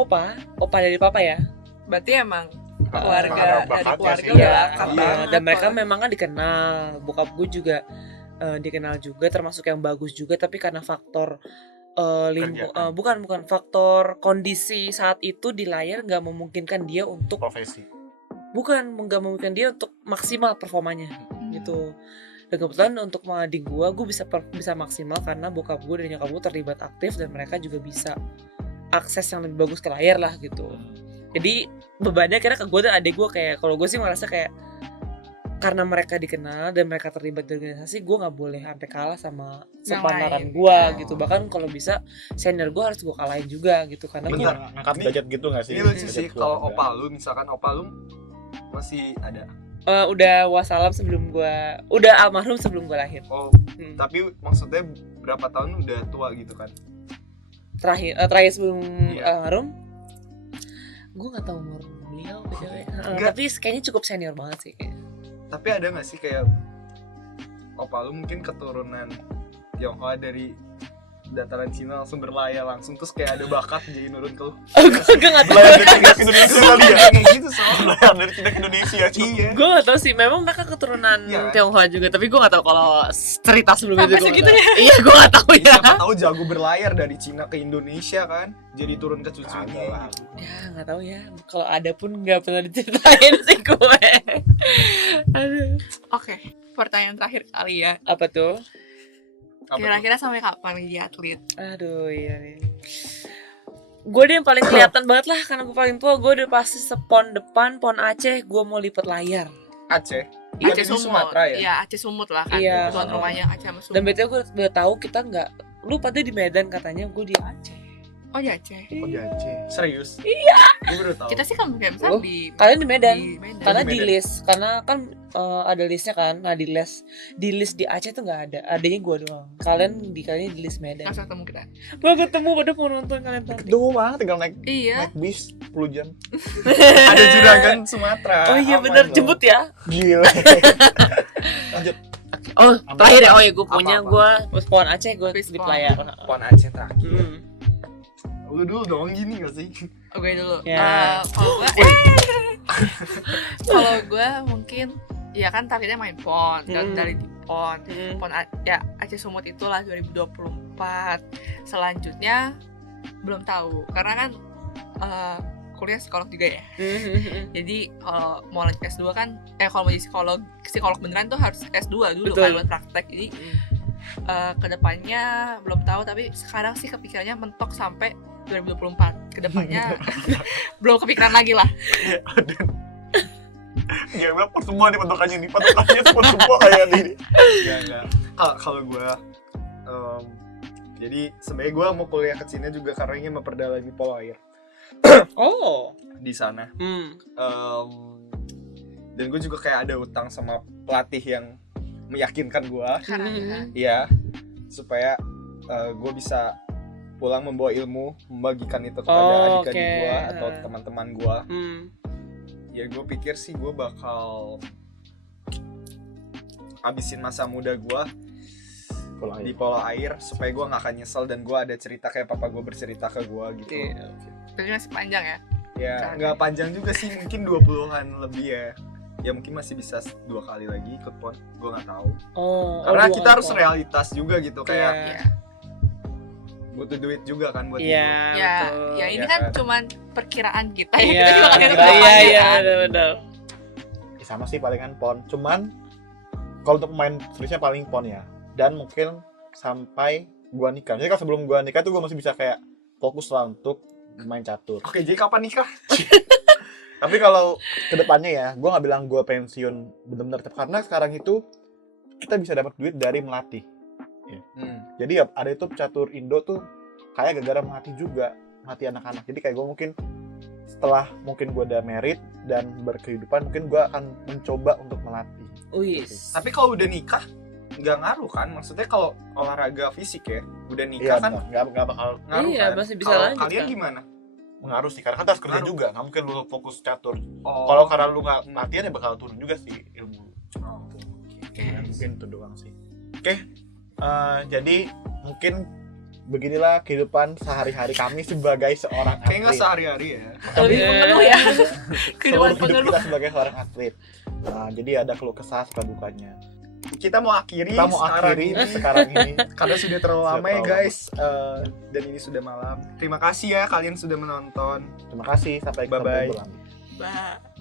dari papa ya. Berarti emang keluarga Karena dari bakatnya keluarga sih. udah Iya, akrab banget. dan mereka kalau- memang kan dikenal. Bokap gue juga dikenal juga, termasuk yang bagus juga, tapi karena faktor bukan faktor kondisi saat itu di layar nggak memungkinkan dia untuk Profesi. bukan nggak memungkinkan dia untuk maksimal performanya gitu. Dan kebetulan untuk adik gue bisa maksimal karena bokap gue dan nyokap gue terlibat aktif dan mereka juga bisa akses yang lebih bagus ke layar lah gitu. Jadi bebannya kira ke gue dan adik gue, kayak kalau gue sih merasa kayak karena mereka dikenal dan mereka terlibat di organisasi, gue nggak boleh sampai kalah sama sepantaran gue gitu. Bahkan kalau bisa senior gue harus gue kalahin juga gitu, karena gue Bentar, ngangkat derajat gitu nggak sih? ini lucu Derajat sih tua kalau juga. opa lu, misalkan opa lu masih ada. udah wassalam sebelum gue, udah almarhum sebelum gue lahir. Oh, tapi maksudnya berapa tahun udah tua gitu kan? Terakhir sebelum Iya. almarhum, gue nggak tahu umur beliau Enggak. tapi kayaknya cukup senior banget sih kayaknya. Tapi ada nggak sih kayak opa lu mungkin keturunan Tionghoa dari dataran Cina langsung berlayar langsung, terus kayak ada bakat jadi nurun ke lu? Gue nggak tahu. Belajar dari Cina ke Indonesia kali ya. Kayak gitu soalnya. Belajar dari Cina ke Indonesia. Iya. Gue gak tau sih, memang mereka keturunan Iya. Tionghoa juga, tapi gue gak tau kalau cerita sebelumnya Sampai itu. segitunya. Iya, gue gak tau ya. Siapa tahu jago berlayar dari Cina ke Indonesia kan, jadi turun ke cucunya. Ada lah. Gitu. Ya gak tau ya, kalau ada pun gak pernah diceritain sih gue. Aduh. Oke, pertanyaan terakhir kali ya. Apa tuh? Apa tuh? Kira-kira sampai kapan jadi atlet? Aduh, iya nih. Gue deh yang paling kelihatan banget lah, karena gue paling tua. Gue udah pasti sepon depan, pon Aceh, gue mau lipet layar. Aceh. Aceh Ada di Sumut. Sumatera ya? Iya, Aceh Sumut lah kan. Iya. Tuan rumahnya Aceh sama Sumut. Dan betul gue udah tahu kita nggak, lu pada di Medan katanya, gue di Aceh. Oh di Aceh. Oh di Aceh. Serius? Iya. Gue baru tahu. Kita sih kan kayak Oh, misalnya di Kalian di Medan. di Medan. Karena Di di Medan. list, karena kan ada listnya kan. Nah di list di Aceh tuh nggak ada, adanya gue doang. Kalian di list Medan. Langsung ketemu kita. Gue ketemu pada mau nonton kalian tadi. Kedua banget, tinggal naik Iya. bis 10 jam. Ada juragan Sumatera. Oh iya Aman bener, loh. jemput ya. Gila. Lanjut. Oh Apa- terakhir ya, oh ya gue punya Apa-apa? gue pohon Aceh gue Fish di pond. pelayar. Pon Aceh terakhir. Hmm. Lu dulu dong gini gak sih? Oke dulu. Ya. Kalau gue mungkin ya kan targetnya main pon dan Hmm. dari di pon. Hmm. Ya Aceh Sumut itulah 2024. Selanjutnya belum tahu karena kan kuliah psikolog juga ya. Jadi kalau mau lanjut S2 kan kalau mau jadi psikolog beneran tuh harus S2 dulu Betul. kan buat praktek. Jadi kedepannya belum tahu, tapi sekarang sih kepikirannya mentok sampai 2024. Kedepannya belum kepikiran lagi lah. Ya berapa semua nih patokannya nih? Patokannya semua kayak ini. Enggak. Kalau gue jadi sebenarnya gue mau kuliah ke Cina juga karena ingin memperdalami polo air Oh. di sana. Hmm. Dan gue juga kayak ada utang sama pelatih yang meyakinkan gue, Karena ya, supaya gue bisa pulang membawa ilmu, membagikan itu kepada adik-adik oke. gue atau teman-teman gue. Hmm. Ya gue pikir sih gue bakal habisin masa muda gue Kalau di polo air supaya gue nggak akan nyesel dan gue ada cerita kayak papa gue bercerita ke gue gitu. Iya. tapi masih panjang ya. Ya Caranya. nggak panjang juga sih, mungkin 20-an lebih ya. Ya mungkin masih bisa 2 kali lagi ikut pon, gue nggak tahu. Oh. Karena dua kita kali harus pon. realitas juga gitu, kayak Iya. Iya. butuh duit juga kan buat Iya. hidup. Ya, Betul. ya ini Ya kan kan? cuman perkiraan kita ya. Iya. Kita juga nggak tahu Iya kedepannya iya kan. benar. sama sih palingan pon. Cuman kalau untuk pemain seriusnya paling pon ya. Dan mungkin sampai gua nikah. Jadi kalau sebelum gua nikah tuh gua masih bisa kayak fokus lah untuk main catur. Oke, jadi kapan nikah? Tapi kalau kedepannya ya, gue nggak bilang gue pensiun benar-benar, karena sekarang itu kita bisa dapat duit dari melatih. Jadi ya ada itu catur Indo tuh kayak gara-gara melatih juga, melatih anak-anak. Jadi kayak gue mungkin setelah mungkin gue udah married dan berkehidupan, mungkin gue akan mencoba untuk melatih. Wis. Tapi kalau udah nikah nggak ngaruh kan? Maksudnya kalau olahraga fisik ya, udah nikah Iya, kan nggak bakal ngaruh Iya, kan? masih bisa Kalau lanjut kalian kan? gimana? mengaruh sih, karena kan kita harus kerja Ngaruh. juga, nggak mungkin lu fokus catur. Oh, Kalau karena lu nggak latihan ya bakal turun juga sih ilmu lu. oh, Ya, mungkin itu doang sih. Oke, jadi mungkin beginilah kehidupan sehari-hari kami sebagai seorang kayak nggak atlet. sehari-hari ya. Lebih mengeluh ya. Seluruh Kehidupan hidup pengeluh. kita sebagai seorang atlet. Nah, jadi ada keluh kesah suka dukanya. Kita mau akhiri Kita mau akhiri sekarang ini. karena sudah terlalu Sudah lama ya terlalu guys. Dan ini sudah malam. Terima kasih ya kalian sudah menonton. Terima kasih, sampai ketemu Bye-bye. bulan. Bah.